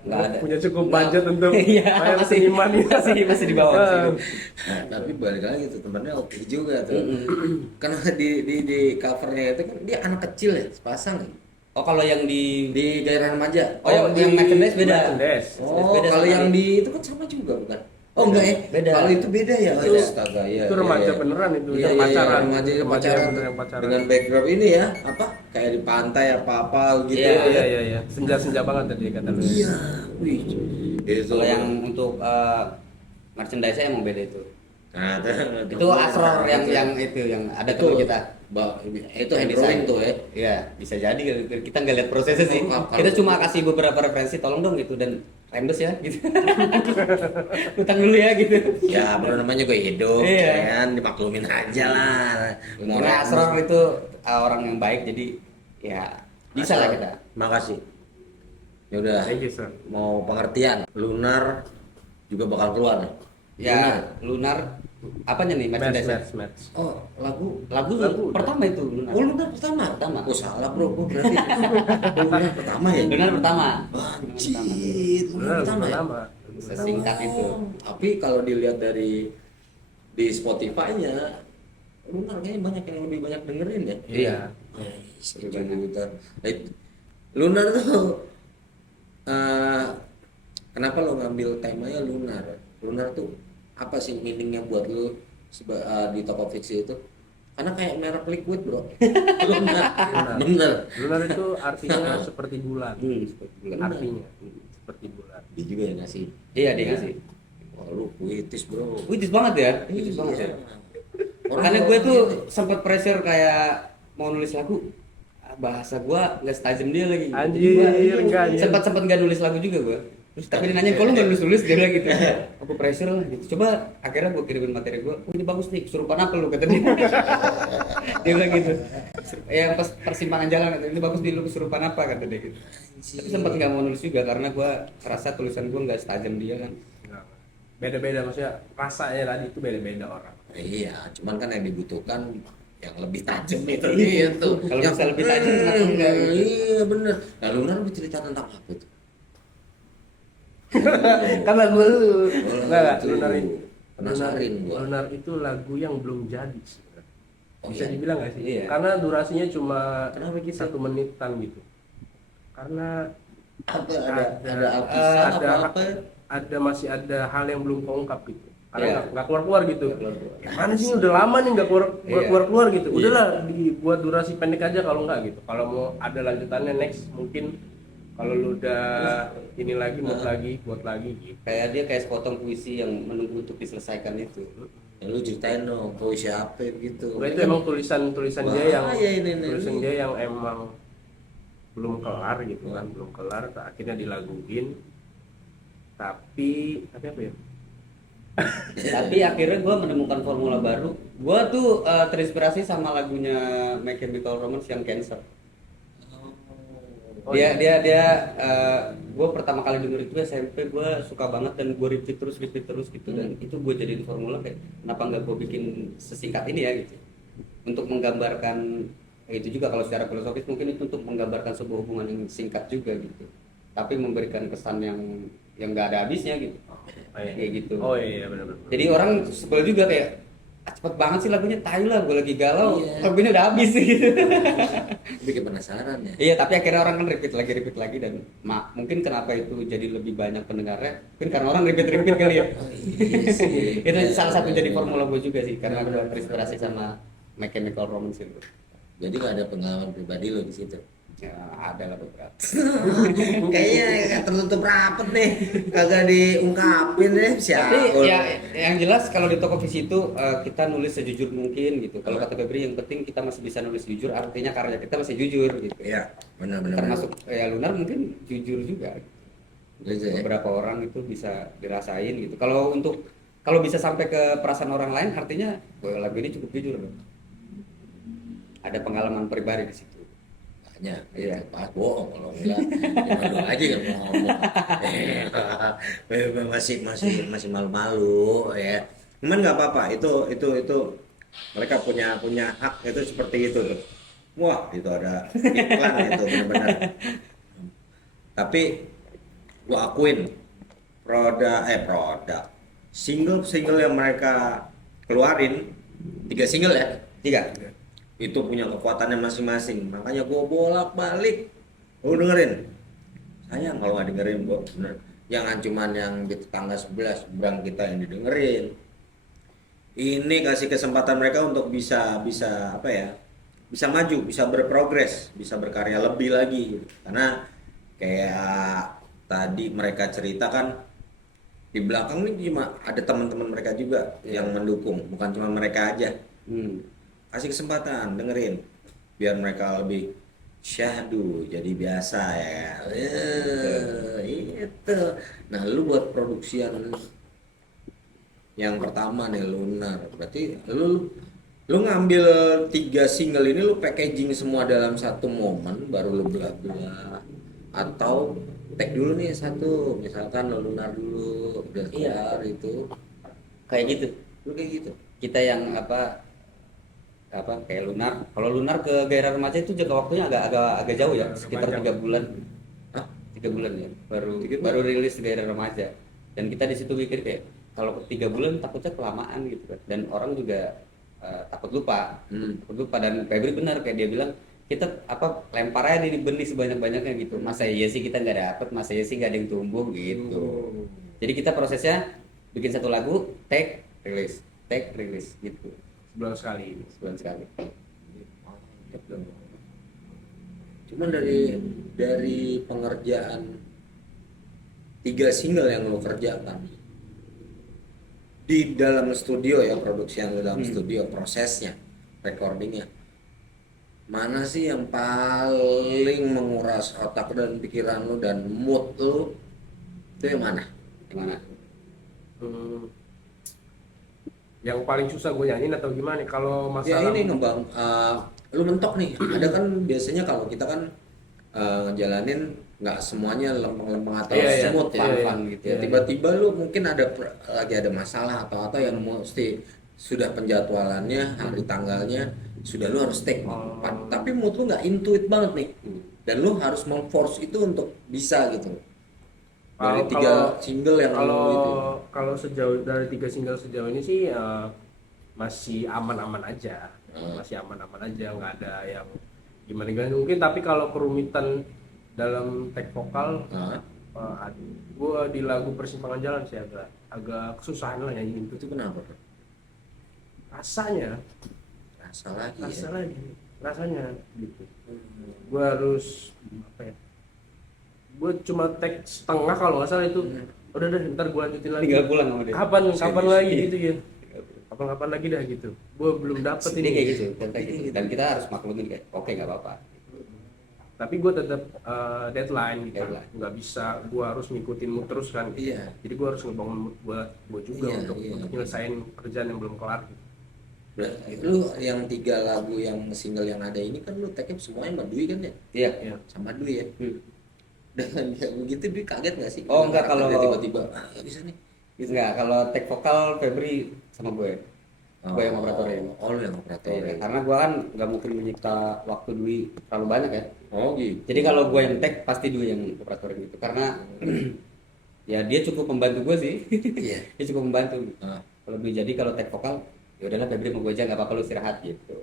Nggak ada. punya cukup Nggak. budget untuk Iya, bayar masih seniman ya. masih di bawah. Tapi balik lagi tuh temennya oke juga tuh. Karena di covernya itu kan dia anak kecil ya, sepasang ya. Oh kalau yang Di gairah remaja. yang merchandise beda. Merchandise. Oh, Beda kalau sama yang di- di itu kan sama juga bukan? Oh enggak ya? Beda. Kalau itu beda ya. Itu- Astaga ya. itu remaja beneran itu, Iya, yang iya, pacaran. remaja yang Remaja pacaran. yang bener yang pacaran. Dengan background ini ya, apa? Kayak di pantai apa gitu. Iya. Senja banget tadi kata lu. Iya. Wih. Itu Kalau yang untuk merchandise emang beda itu. nah, Itu Asror yang itu yang ada itu teman kita. Itu hand drawing tuh ya. Iya, bisa jadi kita nggak lihat prosesnya sih. Oh, kalau- Kita cuma kasih beberapa referensi, tolong dong gitu, dan rembes ya gitu. Utang dulu ya gitu. Ya, bro namanya juga hidup, Iya. ya kan dimaklumin aja lah. Karena Asror itu orang yang baik, jadi ya bisa lah kita. Makasih. Ya udah. Thank you, sir. Mau pengertian, Lunar juga bakal keluar nih. Ya, Lunar apanya nih merchandise? Match. Oh, lagu Lagu pertama itu Lunar. Oh, Lunar pertama. Pertama. Oh, salah bro, gua berarti. Oh, Lunar pertama ya? Lunar pertama. Anjir, Lunar pertama ya? Sesingkat itu. Tapi kalau dilihat di Spotify-nya, Lunar kayaknya banyak yang lebih banyak dengerin ya. Iya. Sejuta. Lunar tuh kenapa lo ngambil temanya Lunar? Lunar tuh apa sih meaningnya buat lo di Top of Fiksi itu? Karena kayak merek liquid bro. Lunar. Bener. Lunar itu artinya seperti bulan. Seperti bulan. Artinya seperti bulan. Dia juga yang ngasih. Iya, dia ngasih. Wah lu puitis bro. Puitis banget ya, puitis banget ya. Orang Makanya gue tuh sempat pressure kayak mau nulis lagu, bahasa gue nggak setajam dia lagi. Anjir, enggak anjir. Sempat nggak nulis lagu juga gue. Terus tapi dia nanya, kok lu nggak nulis dia bilang gitu. Aku pressure lah gitu. Coba akhirnya gue kirimin materi gue, oh ini bagus nih, kesurupan apa lu kata dia. Dia bilang gitu. Ya pas persimpangan jalan kata, ini bagus nih, lu kesurupan apa kata dia gitu. Tapi sempat nggak mau nulis juga karena gue rasa tulisan gue nggak setajam dia kan. Enggak. Beda-beda, maksudnya rasanya tadi itu beda-beda orang. Iya, cuman kan yang dibutuhkan yang lebih tajam itu Iya. gitu. Kalau Yang- bisa lebih tajam, kenapa enggak gitu? Iya bener. Nah Lunar bercerita tentang apa tuh? Kan lagu lu. Enggak, Tuh. Lunar ini Penasarin gua. Lunar itu lagu yang belum jadi sebenarnya. Oh, Bisa iya? dibilang nggak sih? Iya. Karena durasinya cuma Kenapa gitu? 1 menitan gitu. Karena Ada alkisah apa? masih ada hal yang belum keungkap gitu. Karena Iya. nggak keluar gitu. Nggak keluar-keluar. Ya, mana sih udah lama nih nggak Iya. keluar gitu. Udahlah dibuat durasi pendek aja kalau nggak gitu. Kalau mau ada lanjutannya next mungkin kalau lu udah ini lagi buat lagi gitu. Kayak dia kayak sepotong puisi yang menunggu untuk diselesaikan itu. Ya, lu ceritain dong puisi apa gitu. Enggak, itu emang tulisan dia yang Bahaya ini. dia yang emang belum kelar gitu kan, belum kelar akhirnya dilaguin. Tapi apa ya? Tapi akhirnya gue menemukan formula baru. Gue tuh terinspirasi sama lagunya My Chemical Romance yang Cancer. Oh, Dia gue pertama kali denger itu SMP, gue suka banget dan gue repeat terus gitu. Dan itu gue jadiin formula kayak kenapa nggak gue bikin sesingkat ini ya gitu, untuk menggambarkan itu juga. Kalau secara filosofis mungkin itu untuk menggambarkan sebuah hubungan yang singkat juga gitu, tapi memberikan kesan yang nggak ada habisnya gitu. Kayak gitu. Oh iya benar. Jadi orang sebel juga kayak cepet banget sih lagunya, tai lah gue lagi galau, Iya. lagunya udah habis gitu. Bikin penasaran ya. Iya, tapi akhirnya orang kan repeat lagi dan mungkin kenapa itu jadi lebih banyak pendengarnya, mungkin karena orang repeat kali ya. Oh, iya sih. Itu salah satu jadi formula gue juga sih, karena gue terinspirasi sama My Chemical Romance itu. Jadi nggak ada pengalaman pribadi lo di situ. Ya ada lah beberapa. Kayaknya nggak tertutup rapet nih, kagak diungkapin deh siapa. Tapi ya yang jelas kalau di toko visi itu kita nulis sejujur mungkin gitu. Kalau kata Febri yang penting kita masih bisa nulis jujur, artinya karya kita masih jujur gitu. Iya, benar-benar. Termasuk ya Lunar mungkin jujur juga. Gitu ya. Beberapa orang itu bisa dirasain gitu. Kalau bisa sampai ke perasaan orang lain, artinya lagu ini cukup jujur loh. Ada pengalaman pribadi di situ. Banyak, Iya. Pas bohong kalau enggak, ya aja kalau mau ngomong. masih malu-malu ya. Cuman nggak apa-apa, itu mereka punya hak itu seperti itu tuh. Wah, itu ada iklan itu benar-benar. Tapi gua akuin produk single yang mereka keluarin 3 single ya. 3. Itu punya kekuatannya masing-masing, makanya gue bolak-balik lu dengerin. Sayang kalau nggak dengerin, gue bener, jangan cuman yang di tetangga sebelah seberang kita yang didengerin. Ini kasih kesempatan mereka untuk bisa apa ya, bisa maju, bisa berprogres, bisa berkarya lebih lagi gitu. Karena kayak tadi mereka ceritakan di belakang ini cuma ada teman-teman mereka juga yang mendukung, bukan cuma mereka aja. Kasih kesempatan dengerin biar mereka lebih syahdu, jadi biasa ya. Itu. Nah, lu buat produksian yang pertama nih Lunar, berarti lu ngambil 3 single ini lu packaging semua dalam satu momen baru lu belah-belah, atau tag dulu nih satu, misalkan Lunar dulu udah keluar itu Kayak gitu. lu kayak gitu. Kita yang apa kayak Lunar. Kalau Lunar ke Gairah Remaja itu jangka waktunya agak jauh ya, sekitar 3 bulan. Hah? 3 bulan ya. Baru 3 bulan? baru rilis Gairah Remaja. Dan kita di situ mikir kayak kalau 3 bulan takutnya kelamaan gitu kan. Dan orang juga takut lupa. Takut lupa, dan Febri benar kayak dia bilang kita lempar aja nih benih sebanyak-banyaknya gitu. Masa iya sih kita nggak dapet, masa iya sih nggak ada yang tumbuh gitu. Jadi kita prosesnya bikin satu lagu, take, rilis gitu. Sebulan sekali. Cuman dari pengerjaan 3 single yang lo kerjakan di dalam studio ya, produksi yang lo dalam studio, prosesnya, recordingnya, mana sih yang paling menguras otak dan pikiran lo dan mood lo, itu yang mana? Yang paling susah gue nyanyiin atau gimana nih kalau Ya masalah ini ngembang, lu mentok nih. Ada kan biasanya kalau kita kan ngejalanin nggak semuanya lempeng-lempeng atau smooth ya, fun gitu ya. Tiba-tiba lu mungkin lagi ada masalah atau yang mesti sudah penjadwalannya, hari tanggalnya sudah, lu harus take. Tapi mood lu nggak intuit banget nih, dan lu harus memforce itu untuk bisa gitu. Dari 3 single yang kalau itu. kalau sejauh dari 3 single sejauh ini sih masih aman-aman aja, masih aman-aman aja, nggak ada yang gimana-gimana mungkin. Tapi kalau kerumitan dalam tag vokal, gue di lagu Persimpangan Jalan sih agak kesusahan lah nyanyi Itu kenapa? rasanya Rasa lagi rasanya gitu. Gue harus apa ya, gue cuma tag setengah kalau nggak salah itu, udah deh ntar gue lanjutin lagi, tinggal pulang sama dia. kapan lagi gitu ya, kapan lagi dah gitu. Gue belum dapet Dia ini kayak gitu, kayak gitu. Dan kita harus maklumin kayak oke nggak apa-apa. tapi gue tetap deadline gitu. Deadline. Nggak bisa gue harus ngikutin mood terus kan gitu. Iya. Jadi gue harus ngebangun mood gue juga Iya, untuk iya. nyelesain kerjaan yang belum kelar gitu. Berarti lu yang 3 lagu yang single yang ada ini kan lu tag-nya semuanya sama Dwi kan ya? Iya. Ya. Sama Dwi ya? Dengan kayak begitu Dwi kaget gak sih? Oh, enggak, kalau- tiba-tiba nggak bisa nih. Enggak, kalau tag vokal Febri sama gue. Gue yang operatornya. Oh, lu yang operatornya. Karena gue kan nggak mungkin menyita waktu Dwi terlalu banyak ya. Oh gitu. Jadi kalau gue yang tag pasti Dwi yang operator gitu. Karena ya dia cukup membantu gue sih. Iya. Dia cukup membantu. Ah. Kalau Dwi jadi kalau tag vokal ya udahlah Febri mau gue aja nggak apa-apa lu istirahat gitu.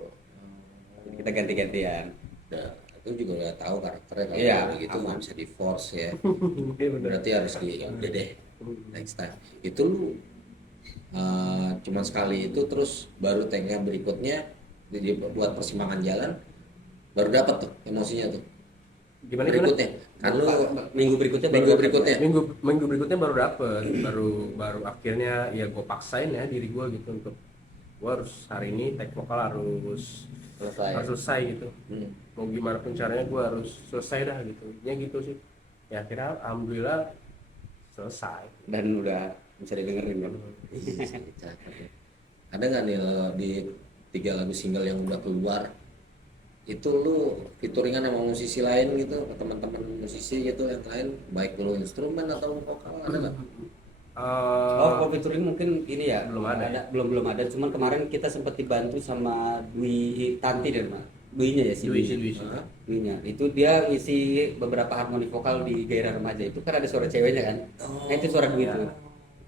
Jadi kita ganti-gantian. Nah, itu juga udah tahu karakternya kalau Iya, kayak gitu aman. nggak bisa di force ya. Iya bener. Berarti harus di ya udah deh next time. Itu lu cuman sekali itu terus baru tag-nya berikutnya jadi buat Persimpangan Jalan baru dapat tuh emosinya tuh. Gimana Berikutnya kan lu Minggu berikutnya minggu berikutnya minggu berikutnya baru dapet, baru akhirnya ya gue paksain ya diri gue gitu untuk gue harus hari ini tag vokal harus selesai gitu. Mau gimana pun caranya gue harus selesai dah gitu ya gitu sih. Ya akhirnya alhamdulillah selesai. Dan udah bisa didengerin kan. Iya sih, cakep ya. Ada nggak nih di 3 lagu single yang udah keluar itu lu featuringan sama musisi lain gitu, teman-teman musisi gitu yang lain, baik lu instrumen atau vokal, ada nggak? Oh, kalau featuring mungkin ini ya Belum ada. belum ada. Cuman kemarin kita sempat dibantu sama Dwi Tanti dan Dwi-nya ya si Dwi. Dwi-nya. Itu dia ngisi beberapa harmoni vokal di Gairah Remaja. Itu kan ada suara ceweknya kan. Nah, itu suara Dwi itu.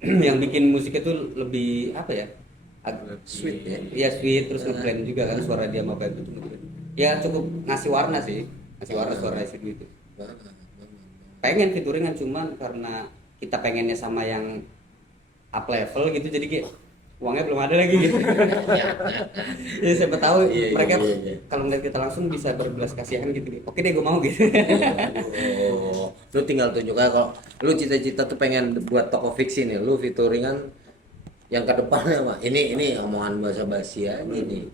Yang bikin musiknya tuh lebih apa ya? Sweet ya. Iya sweet, terus ngeblend juga kan suara dia sama Febri itu ngeblend. Ya cukup ngasih warna sih. Ngasih warna suara si Dwi itu. Pengen featuringan cuman karena kita pengennya sama yang up level gitu jadi kayak uangnya belum ada lagi gitu. Jadi siapa tahu Iya, mereka iya. kalau ngeliat kita langsung bisa berbelas kasihan gitu. Oke deh gue mau gitu. Oh, lu tinggal tunjuk aja kalau lu cita-cita tuh pengen buat toko fiksi nih, lu featuringan yang ke depannya mah. Ini omongan basa-basi aja nih.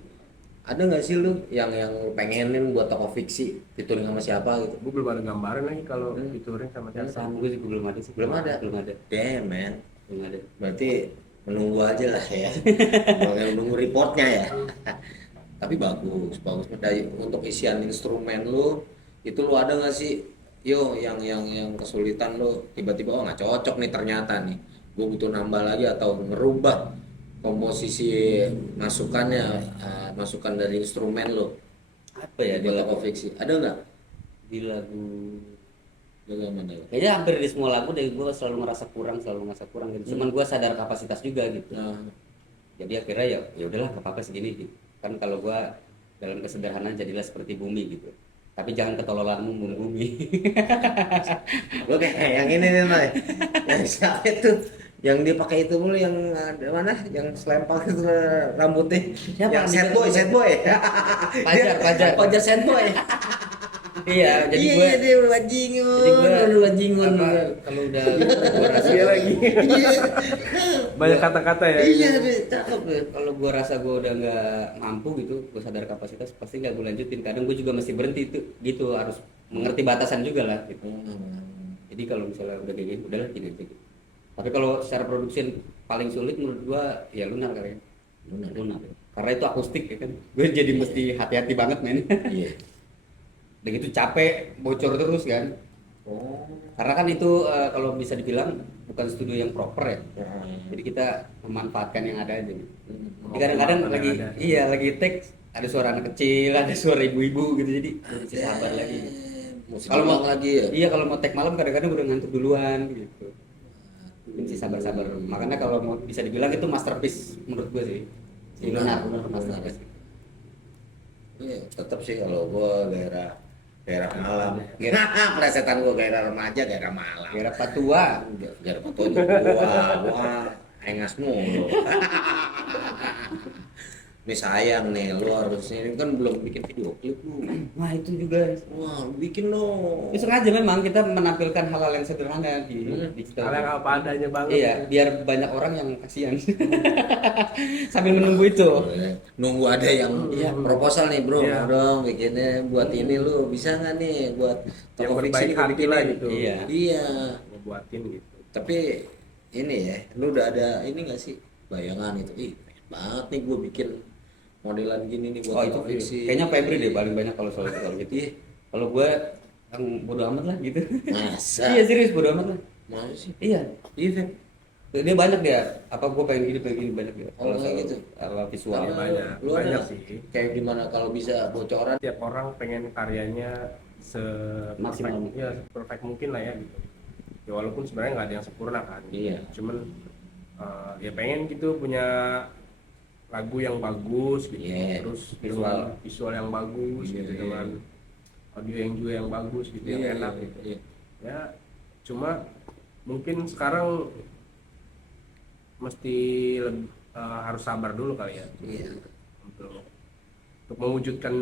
Ada nggak sih lu yang lu pengenin buat toko fiksi featuring sama siapa gitu? Gue belum ada gambaran lagi kalau featuring sama siapa. Sama gue juga belum ada sih. Belum ada. Damn man. Belum ada. Berarti menunggu aja lah ya. Menunggu reportnya ya. Tapi bagus. Dari untuk isian instrumen lu itu lu ada nggak sih? Yo yang kesulitan lu tiba-tiba oh nggak cocok nih ternyata nih. Gue butuh nambah lagi atau ngerubah komposisi masukan dari instrumen lo Apa ya di lagu fiksi ada nggak di lagu mana ya? kayaknya hampir di semua lagu deh gue selalu ngerasa kurang gitu. Cuman gue sadar kapasitas juga gitu. Nah, Jadi akhirnya ya udahlah nggak apa-apa segini gitu. Kan kalau gue dalam kesederhanaan jadilah seperti bumi gitu. Tapi jangan ketololanmu bumi. lo kayak yang ini nih Mai. Yang siapa itu yang dia pakai itu mulu yang ada mana yang selempang itu rambutnya Siapa? yang sad boy Pajar sad boy. Iya, jadi gue dia bajingan kalau udah gue rasa lagi. Banyak kata-kata ya. Iya deh, cakep deh. Kalau gue rasa gue udah nggak mampu gitu, gue sadar kapasitas pasti nggak gue lanjutin. Kadang gue juga mesti berhenti itu, gitu harus mengerti batasan juga lah. Gitu. Jadi kalau misalnya udah kayak gitu, udahlah gini aja. Gitu. Tapi kalau secara produksi paling sulit menurut gue ya lunar kali ya. Lunar. Karena itu akustik ya kan. Gue jadi mesti hati-hati banget men. Iya. Udah gitu capek, bocor terus kan. Oh. Karena kan itu kalau bisa dibilang bukan studio yang proper ya. Jadi kita memanfaatkan yang ada aja. Jadi kadang-kadang lagi take ada suara anak kecil, ada suara ibu-ibu gitu jadi mesti sabar lagi. Mesti Kalau mau diulang lagi ya. Iya, kalau mau tag malam kadang-kadang udah ngantuk duluan gitu. Mesti sabar-sabar. Makanya kalau mau bisa dibilang itu masterpiece menurut gue sih. Si Lunar masterpiece. Iya, tetap sih kalau gua daerah malam. Plesetan gua daerah remaja, daerah malam. Daerah Patua. Daerah Patua juga gua engas mulu. Ini sayang nih, lu harusnya ini kan belum bikin video klip lu. Wah, itu juga. Wah, bikin lo. Itu sengaja memang kita menampilkan hal-hal yang sederhana di digital. Hal yang apa adanya banget. Iya, biar banyak orang yang kasihan. Sambil menunggu itu. Nunggu ada yang proposal nih bro, Iya. mau dong bikinnya buat ini lu bisa nggak nih buat Yang toko berbaik fiksi gua hati bikinin. lah gitu. Iya. Iya. Ngebuatin gitu. Tapi ini ya, lu udah ada ini nggak sih bayangan itu? Ih, pengen banget nih gue bikin modelan gini nih buat Oh, itu toko fiksi. kayaknya Febri deh paling banyak kalau soal gitu. Iya. Kalau gue yang bodo amat lah gitu. Masa? Iya, serius bodo amat lah. Masa sih? Iya. Iya, Feb. Dia banyak dia. Apa gue pengen gini banyak dia. Oh, kayak soal gitu. visual. Iya, banyak. Lu Banyak ada sih. kayak gimana kalau bisa bocoran? Tiap orang pengen karyanya Maksimal. ya perfect mungkin lah ya gitu. Ya walaupun sebenarnya nggak ada yang sempurna kan. Iya. Cuman ya pengen gitu punya lagu yang bagus gitu. Iya. Terus Visual. dengan visual yang bagus gitu, Iya. dengan audio yang juga yang bagus gitu, yang enak gitu. Iya. Ya cuma mungkin sekarang mesti harus sabar dulu kali ya Iya. untuk mewujudkan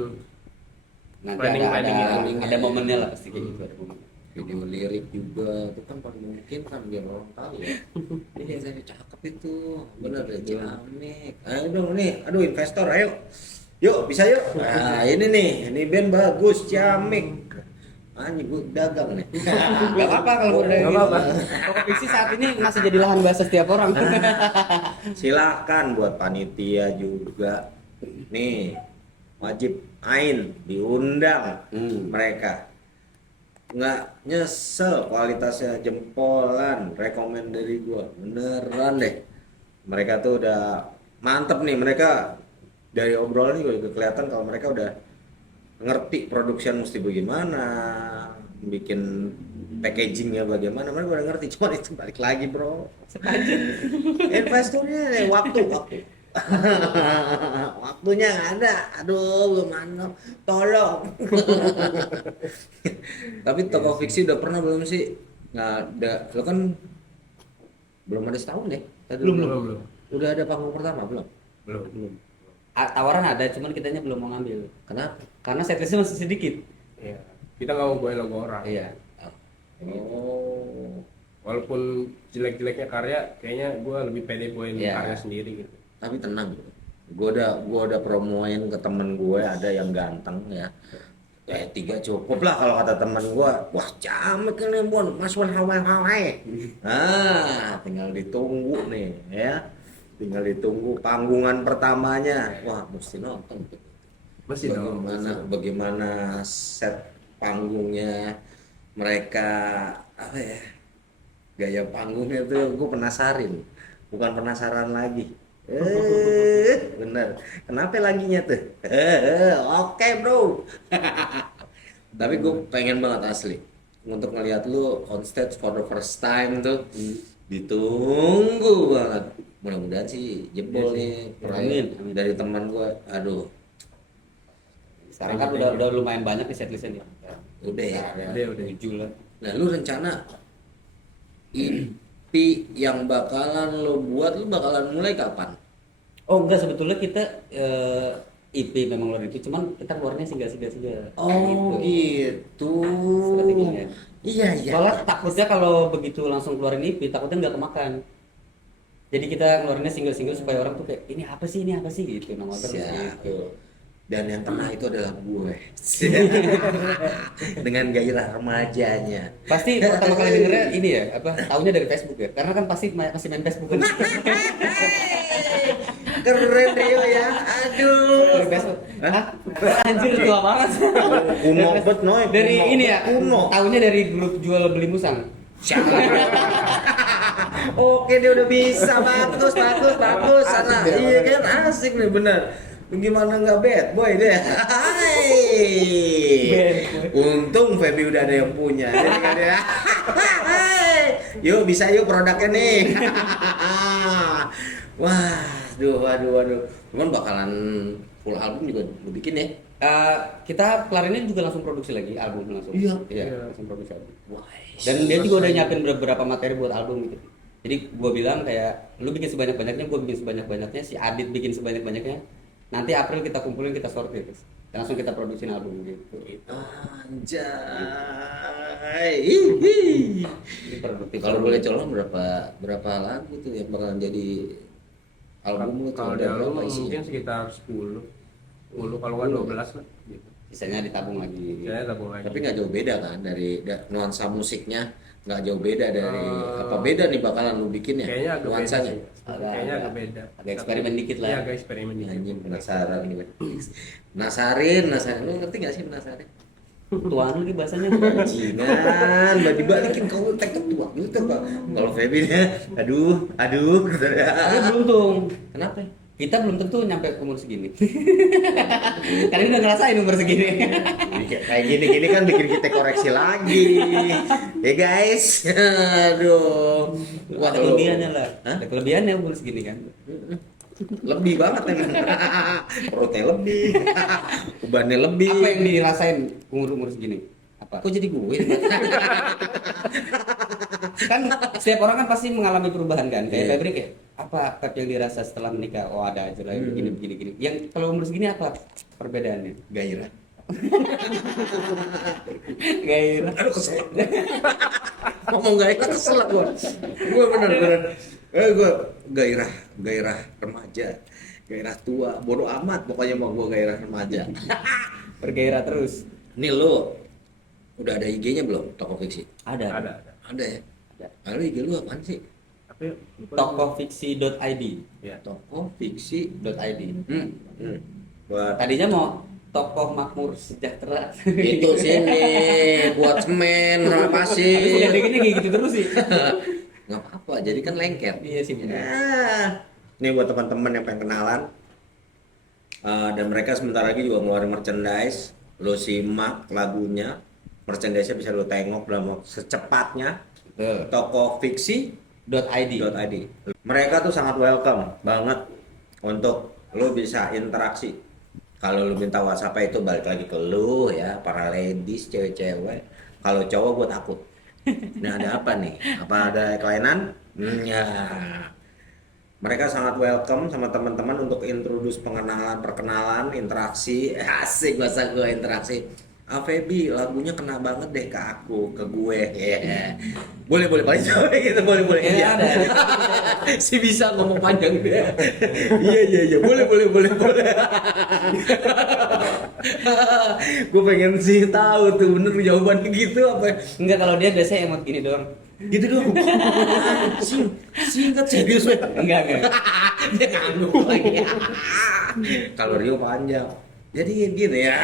Nanti Planning ya. ada momennya lah pasti kayak gitu. Ada momen. Video lirik juga itu kan paling mungkin kan biar orang tahu ya. Iya, saya cakep itu, bener ya ciamik. Ayo dong nih, aduh investor, ayo, yuk bisa yuk. Nah ini band bagus, ciamik. Anjing gue dagang nih. Gak apa-apa kalau udah Nggak gitu. apa-apa. Toko fiksi saat ini masih jadi lahan bahasa setiap orang. Silakan buat panitia juga. Nih wajib ain diundang mereka. Nggak nyesel, kualitasnya jempolan, rekomen dari gua beneran deh. Mereka tuh udah mantep nih, mereka dari obrolan ini udah kelihatan kalau mereka udah ngerti production mesti bagaimana, bikin packagingnya bagaimana, mereka udah ngerti. Cuma itu balik lagi bro, investornya waktu waktunya nggak ada, aduh gimana, tolong. Tapi toko fiksi udah pernah belum sih? Nggak ada, lo kan belum ada setahun deh. belum Udah ada panggung pertama belum? belum Tawaran ada, cuman kitanya belum mau ngambil. Kenapa? Karena setlistnya masih sedikit. ya kita nggak mau bawain lagu orang Iya. Oh, walaupun jelek-jeleknya karya kayaknya gue lebih pede bawain Iya. karya sendiri gitu. tapi tenang. Gua udah promoin ke temen gue ada yang ganteng ya. 3 cukup lah kalau kata temen gue. Wah camek ini Bon, Mas Bon hawai. Nah, tinggal ditunggu nih ya. Tinggal ditunggu panggungan pertamanya. Wah, mesti nonton. Masih dong. Bagaimana set panggungnya mereka, apa ya, gaya panggungnya tuh gue penasarin, bukan penasaran lagi. Bener. Kenapa laginya tuh? Oke bro. Tapi gue pengen banget asli untuk ngelihat lu on stage for the first time tuh. Ditunggu banget. Mudah-mudahan sih jebol nih. Amin. Dari teman gue. Aduh. Sekarang kan udah lumayan banyak di setlistnya nih. Udah ya. Udah. 7 lah. Nah, lu rencana EP yang bakalan lo buat, lu bakalan mulai kapan? Oh enggak, sebetulnya kita EP memang luar itu, cuman kita keluarnya single. Oh gitu. Strateginya. Iya. Soalnya takutnya kalau begitu langsung keluarin EP, takutnya nggak kemakan. Jadi kita keluarinnya single supaya orang tuh kayak ini apa sih gitu, nama terus Siap. gitu. Dan yang kena itu adalah gue. Dengan gairah remajanya. Pasti pertama kali dengernya ini ya, taunya dari Facebook ya, karena kan pasti masih main Facebook kan. Keren Rio ya. Aduh. Dari Facebook. Hah? Anjir tua banget. Kuno bet noy. Dari kuno, ini ya, Kuno. taunya dari grup jual beli musang. Oke dia udah bisa, bagus sana. Iya kan asik nih bener. Lu gimana nggak bad boy deh? Hai. Untung Feby udah ada yang punya. Jadi kan ya. Hai. Yuk bisa yuk produknya nih. Wah, waduh. Cuman bakalan full album juga lu bikin ya? Kita kelar ini juga langsung produksi lagi album langsung. Iya. Langsung produksi album. Wah. Dan dia juga udah nyiapin beberapa materi buat album gitu. Jadi gue bilang kayak lu bikin sebanyak-banyaknya, gue bikin sebanyak-banyaknya, si Adit bikin sebanyak-banyaknya. Nanti April kita kumpulin, kita sortir, dan langsung kita produksi album gitu. Anjay. Ini produktif. Kalau boleh colong berapa lagu tuh yang bakalan jadi album lu? Kalau di album mungkin sekitar 10 kalau nggak 12 lah gitu. Sisanya ditabung lagi. Ya tabung lagi. Tapi nggak jauh beda kan dari nuansa musiknya, nggak jauh beda dari apa beda nih bakalan lu bikin ya? Kayaknya agak beda nuansanya. sih. Kayaknya agak beda. Agak eksperimen dikit lah. Iya, agak eksperimen dikit. Anjing penasaran gue. Nasarin. Lu ngerti nggak sih penasarin? Tuan lagi bahasanya. Bajingan, dibalikin kau tek tua gitu Pak. Kalau Feby nya, aduh. Tapi beruntung. Kenapa? Kita belum tentu nyampe umur segini. Karena ini udah ngerasain umur segini. Kayak gini kan bikin kita koreksi lagi. Ya guys. Aduh. Wah, ada kelebihannya lah. Ada kelebihannya umur segini kan. Lebih banget emang. Perutnya lebih. Bebannya lebih. Apa yang dirasain umur segini? Apa? Kok jadi gue? Kan setiap orang kan pasti mengalami perubahan kan. Kayak Iya. Fabrik ya. Apa Pep yang dirasa setelah menikah? Oh, ada aja lah yang begini. Yang kalau umur segini apa perbedaannya? Gairah. Gairah. Aduh kesel. Ngomong gairah kesel gue. Gue bener. Gue gairah remaja. Gairah tua, bodoh amat pokoknya mau gue gairah remaja. Bergairah terus. Nih lo udah ada IG-nya belum? Toko Fiksi? Ada. Ada ya? Ada. Lalu IG lu apaan sih? Tapi Tokofiksi.id. ya. Toko Fiksi. .id. Buat Tadinya mau Tokoh Makmur Sejahtera. itu sini buat semen sama Tapi pasir. sejak gini kayak gitu terus sih. Nggak apa-apa, jadi kan lengket. Iya sih benar. Ya. Ini buat teman-teman yang pengen kenalan. Dan mereka sebentar lagi juga ngeluarin merchandise. Lo simak lagunya, merchandise-nya bisa lo tengok dalam waktu secepatnya. Betul. Toko Fiksi.id. .id. Mereka tuh sangat welcome banget untuk lo bisa interaksi. Kalau lo minta WhatsApp itu balik lagi ke lo ya, para ladies, cewek-cewek. Kalau cowok buat aku. Nah ada apa nih? Apa ada kelainan? Ya. Mereka sangat welcome sama teman-teman untuk introduce perkenalan, interaksi. Asik bahasa gue interaksi. Feby lagunya kena banget deh ke aku, ke gue. Yeah. Boleh paling sampai gitu boleh. Ya, ada. Si bisa ngomong panjang deh. Iya. Boleh. Gue pengen sih tahu tuh bener jawabannya gitu apa. Enggak, kalau dia biasanya emot gini doang. Gitu dong. Singkat serius banget. Enggak. Dia ngangguk lagi. Kalau Rio panjang. Jadi gitu ya.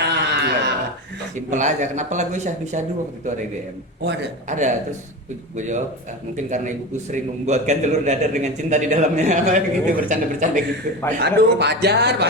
Simpel aja. Kenapa lagu Syahdu waktu itu ada DM? Oh ada. Ada, terus gue jawab, mungkin karena ibuku sering membuatkan telur dadar dengan cinta di dalamnya. Gitu, bercanda gitu. Aduh, Pajar.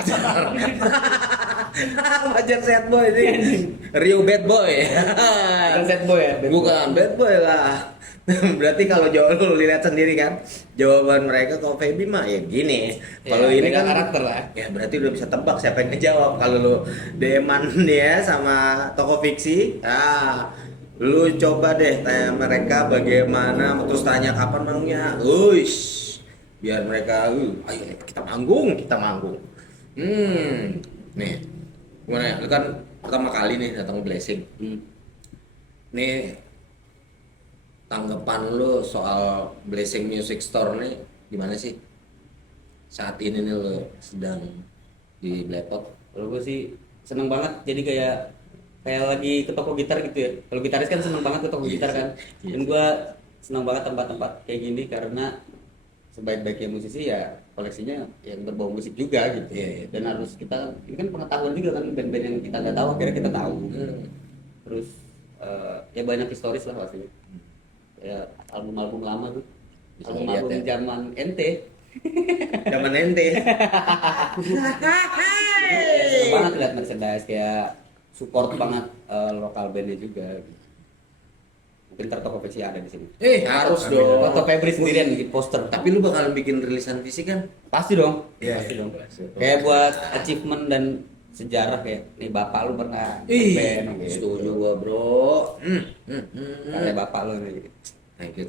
Pajar sad boy ini. Rio bad boy. Bukan sad boy ya? Bukan bad boy lah. Berarti kalau lu lihat sendiri kan jawaban mereka kalau Feby mah ya gini. Kalau Ya, ini beda kan karakter lah. ya berarti udah bisa tebak siapa yang ngejawab. Kalau lu DM-an ya sama Toko Fiksi, lu coba deh tanya mereka bagaimana, terus tanya kapan manggungnya. Uish, biar mereka ayo kita manggung. Nih. Gimana ya? Lu kan pertama kali nih datang Blessing. Nih tanggapan lu soal Blessing Music Store nih gimana sih? Saat ini nih lu sedang di Blepot. Kalau gue sih seneng banget, jadi kayak lagi ke toko gitar gitu ya. Kalau gitaris kan seneng banget ke toko gitar kan. Dan gue seneng banget tempat-tempat kayak gini karena sebaik-baiknya musisi ya koleksinya yang berbau musik juga gitu. Iya. Dan harus kita, ini kan pengetahuan juga kan, band-band yang kita nggak tahu akhirnya kita tahu. Terus ya banyak historis lah pastinya. Ya album-album lama tuh, Bisa album-album lihat ya. zaman NT. Zaman ente. Seneng banget lihat merchandise, kayak support banget lokal bandnya juga. Mungkin ntar Tokopedia ada di sini. Harus dong. Foto Febri sendirian bikin poster. Tapi lu bakalan bikin rilisan fisik kan? Pasti dong. Iya, Pasti iya. dong. Kayak buat achievement dan sejarah, kayak nih bapak lu pernah band gitu. Setuju gua, Bro. Kayak bapak lu nih. Thank you.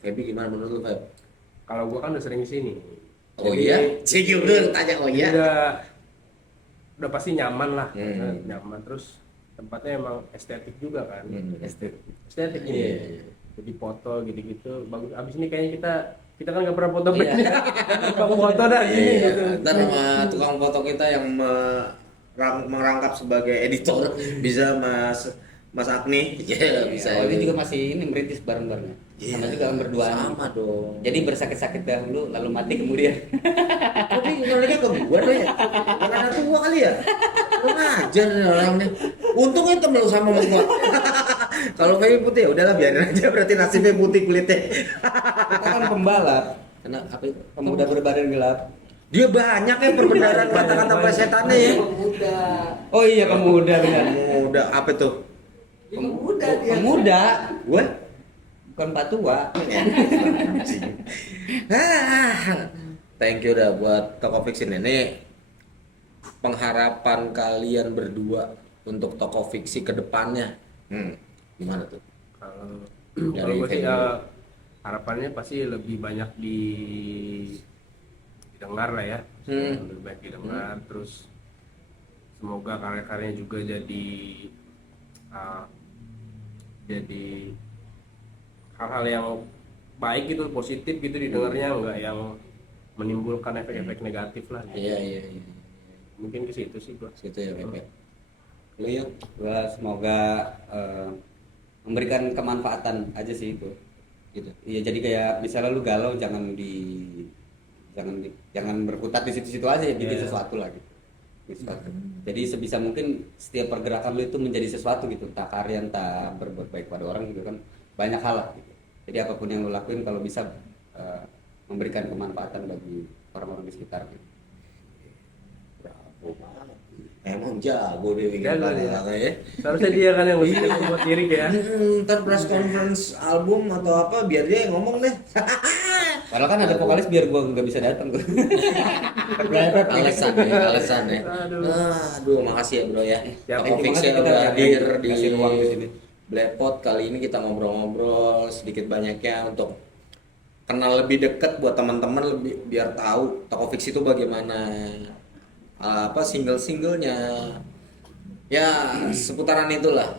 Feby gimana menurut lu, Feb? Kalau gua kan udah sering kesini. Oh Jadi, iya? Cik udah tanya oh jadi iya. udah pasti nyaman lah. Hmm. Nyaman, terus tempatnya emang estetik juga kan. Estetik Iya, ini. iya. Jadi foto gitu-gitu bagus. Abis ini kayaknya kita kan nggak pernah foto Iya. bandnya. Bang foto dah gini Iya, gitu. ntar sama tukang foto kita yang merangkap sebagai editor bisa Mas Agni. Iya, bisa. Oh, itu juga masih ini merintis bareng-bareng. Sama juga kan berdua. Sama dong. Jadi bersakit-sakit dahulu lalu mati kemudian. Tapi nanya ke gua deh. Bukan anak tua kali ya? Lu ngajar nih orangnya. Untungnya temen lu sama gua. Kalau kayak putih ya udahlah biarin aja, berarti nasibnya putih kulitnya. Kita kan pembalap. Kenapa apa itu? Pemuda berbadan gelap. Dia banyak ya perbendaharaan kata-kata plesetannya ya. Pemuda. Oh iya pemuda benar. Udah apa tuh? Pemuda dia. Pemuda. Gue? Bukan Pak Tua. Thank you dah buat Toko Fiksi ini. Pengharapan kalian berdua untuk Toko Fiksi ke depannya. Gimana tuh? Kalau Dari gue sih Febri. harapannya pasti lebih banyak didengar lah ya. Lebih banyak didengar, terus semoga karya-karyanya juga jadi hal-hal yang baik gitu, positif gitu didengarnya, enggak yang menimbulkan efek-efek negatif lah gitu. Iya. Mungkin ke situ sih gua. Situ ya Pepe. Lu yuk. Gua semoga memberikan kemanfaatan aja sih itu. Gitu. Iya, jadi kayak misalnya lu galau jangan berkutat di situ-situ aja ya, bikin Iya. sesuatu lagi. Sesuatu. Jadi sebisa mungkin setiap pergerakan lu itu menjadi sesuatu gitu, entah karya, entah berbuat baik pada orang gitu kan, banyak hal lah gitu. Jadi apapun yang lu lakuin kalau bisa memberikan kemanfaatan bagi orang-orang di sekitar gitu. Bravo banget. Emang jago dia bikin Jago kata-kata ya. Seharusnya dia kan yang lebih buat lirik ya. Ntar press conference album atau apa biar dia yang ngomong deh. Padahal kan ada vokalis biar gua nggak bisa datang gua. alasan ya. Aduh. Aduh, makasih ya bro ya. Ya, Toko thank you Fiksi banget udah kita hadir di kasih ruang di sini. Blepot. Kali ini kita ngobrol-ngobrol sedikit banyaknya untuk kenal lebih dekat buat teman-teman, lebih biar tahu Toko Fiksi itu bagaimana, apa single-singlenya, ya seputaran itulah.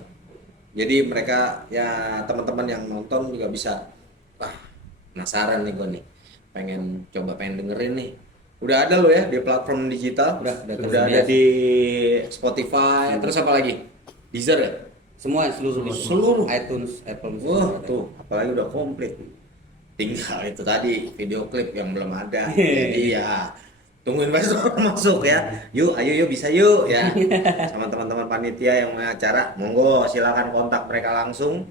Jadi mereka ya teman-teman yang nonton juga bisa, wah penasaran nih gue nih, pengen dengerin nih. Udah ada loh ya di platform digital, Udah udah ada di Spotify, terus apa lagi? Deezer ya? Semua Seluruh. iTunes, Apple Music. Wah tuh, apalagi udah komplit. Tinggal itu tadi video klip yang belum ada. Jadi ya tunggu investor masuk ya. Yuk, ayo bisa yuk ya. Sama teman-teman panitia yang mau acara, monggo silakan kontak mereka langsung.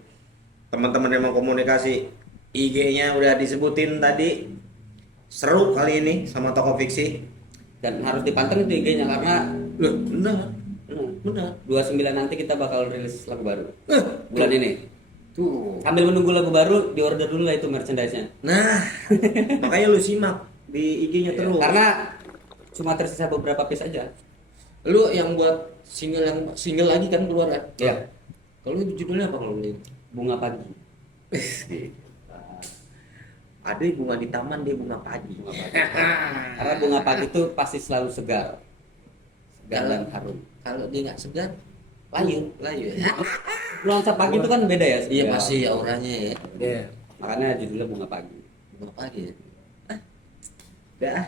Teman-teman yang mau komunikasi, IG-nya udah disebutin tadi. Seru kali ini sama Toko Fiksi. Dan harus dipanteng itu IG-nya karena Loh, benar. 29 nanti kita bakal rilis lagu baru. Bulan ini. Tuh. Sambil menunggu lagu baru, di order dulu lah itu merchandise-nya. Nah, makanya lu simak di IG-nya Iya, terus. karena cuma tersisa beberapa piece aja. Lu yang buat single lagi kan keluar kan? Iya. Kalau itu judulnya apa kalau ini? Bunga Pagi. Ada bunga di taman, dia bunga pagi. Karena bunga pagi itu pasti selalu segar. Segar dan harum. Kalau dia nggak segar, Layu. layu. Nuansa pagi itu kan beda ya. Iya segar. pasti auranya ya. Iya. Makanya judulnya Bunga Pagi. Bunga pagi. Ya? Udah,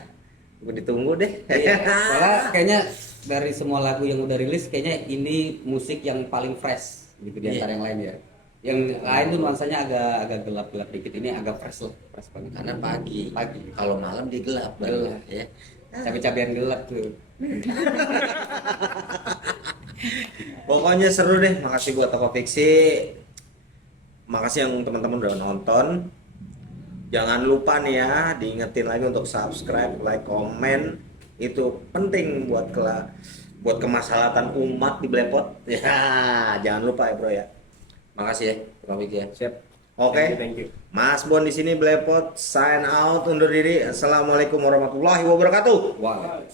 gue ditunggu deh. Iya. Soalnya kayaknya dari semua lagu yang udah rilis, kayaknya ini musik yang paling fresh gitu di antara yang lain ya. Yang lain tuh nuansanya agak gelap-gelap dikit, ini agak fresh loh, fresh banget. Karena pagi. Pagi. Kalau malam dia gelap, baru Gelap. ya. Cabai-cabian gelap tuh. Pokoknya seru deh. Makasih buat Toko Fiksi. Makasih yang teman-teman udah nonton. Jangan lupa nih ya, diingetin lagi untuk subscribe, like, komen. Itu penting buat kemaslahatan umat di Blepot. Ya, jangan lupa ya bro ya. Makasih ya, Bang Vicky ya. Siap. Oke. Thank you. Mas Bon di sini Blepot sign out, undur diri. Assalamualaikum warahmatullahi wabarakatuh. Wah.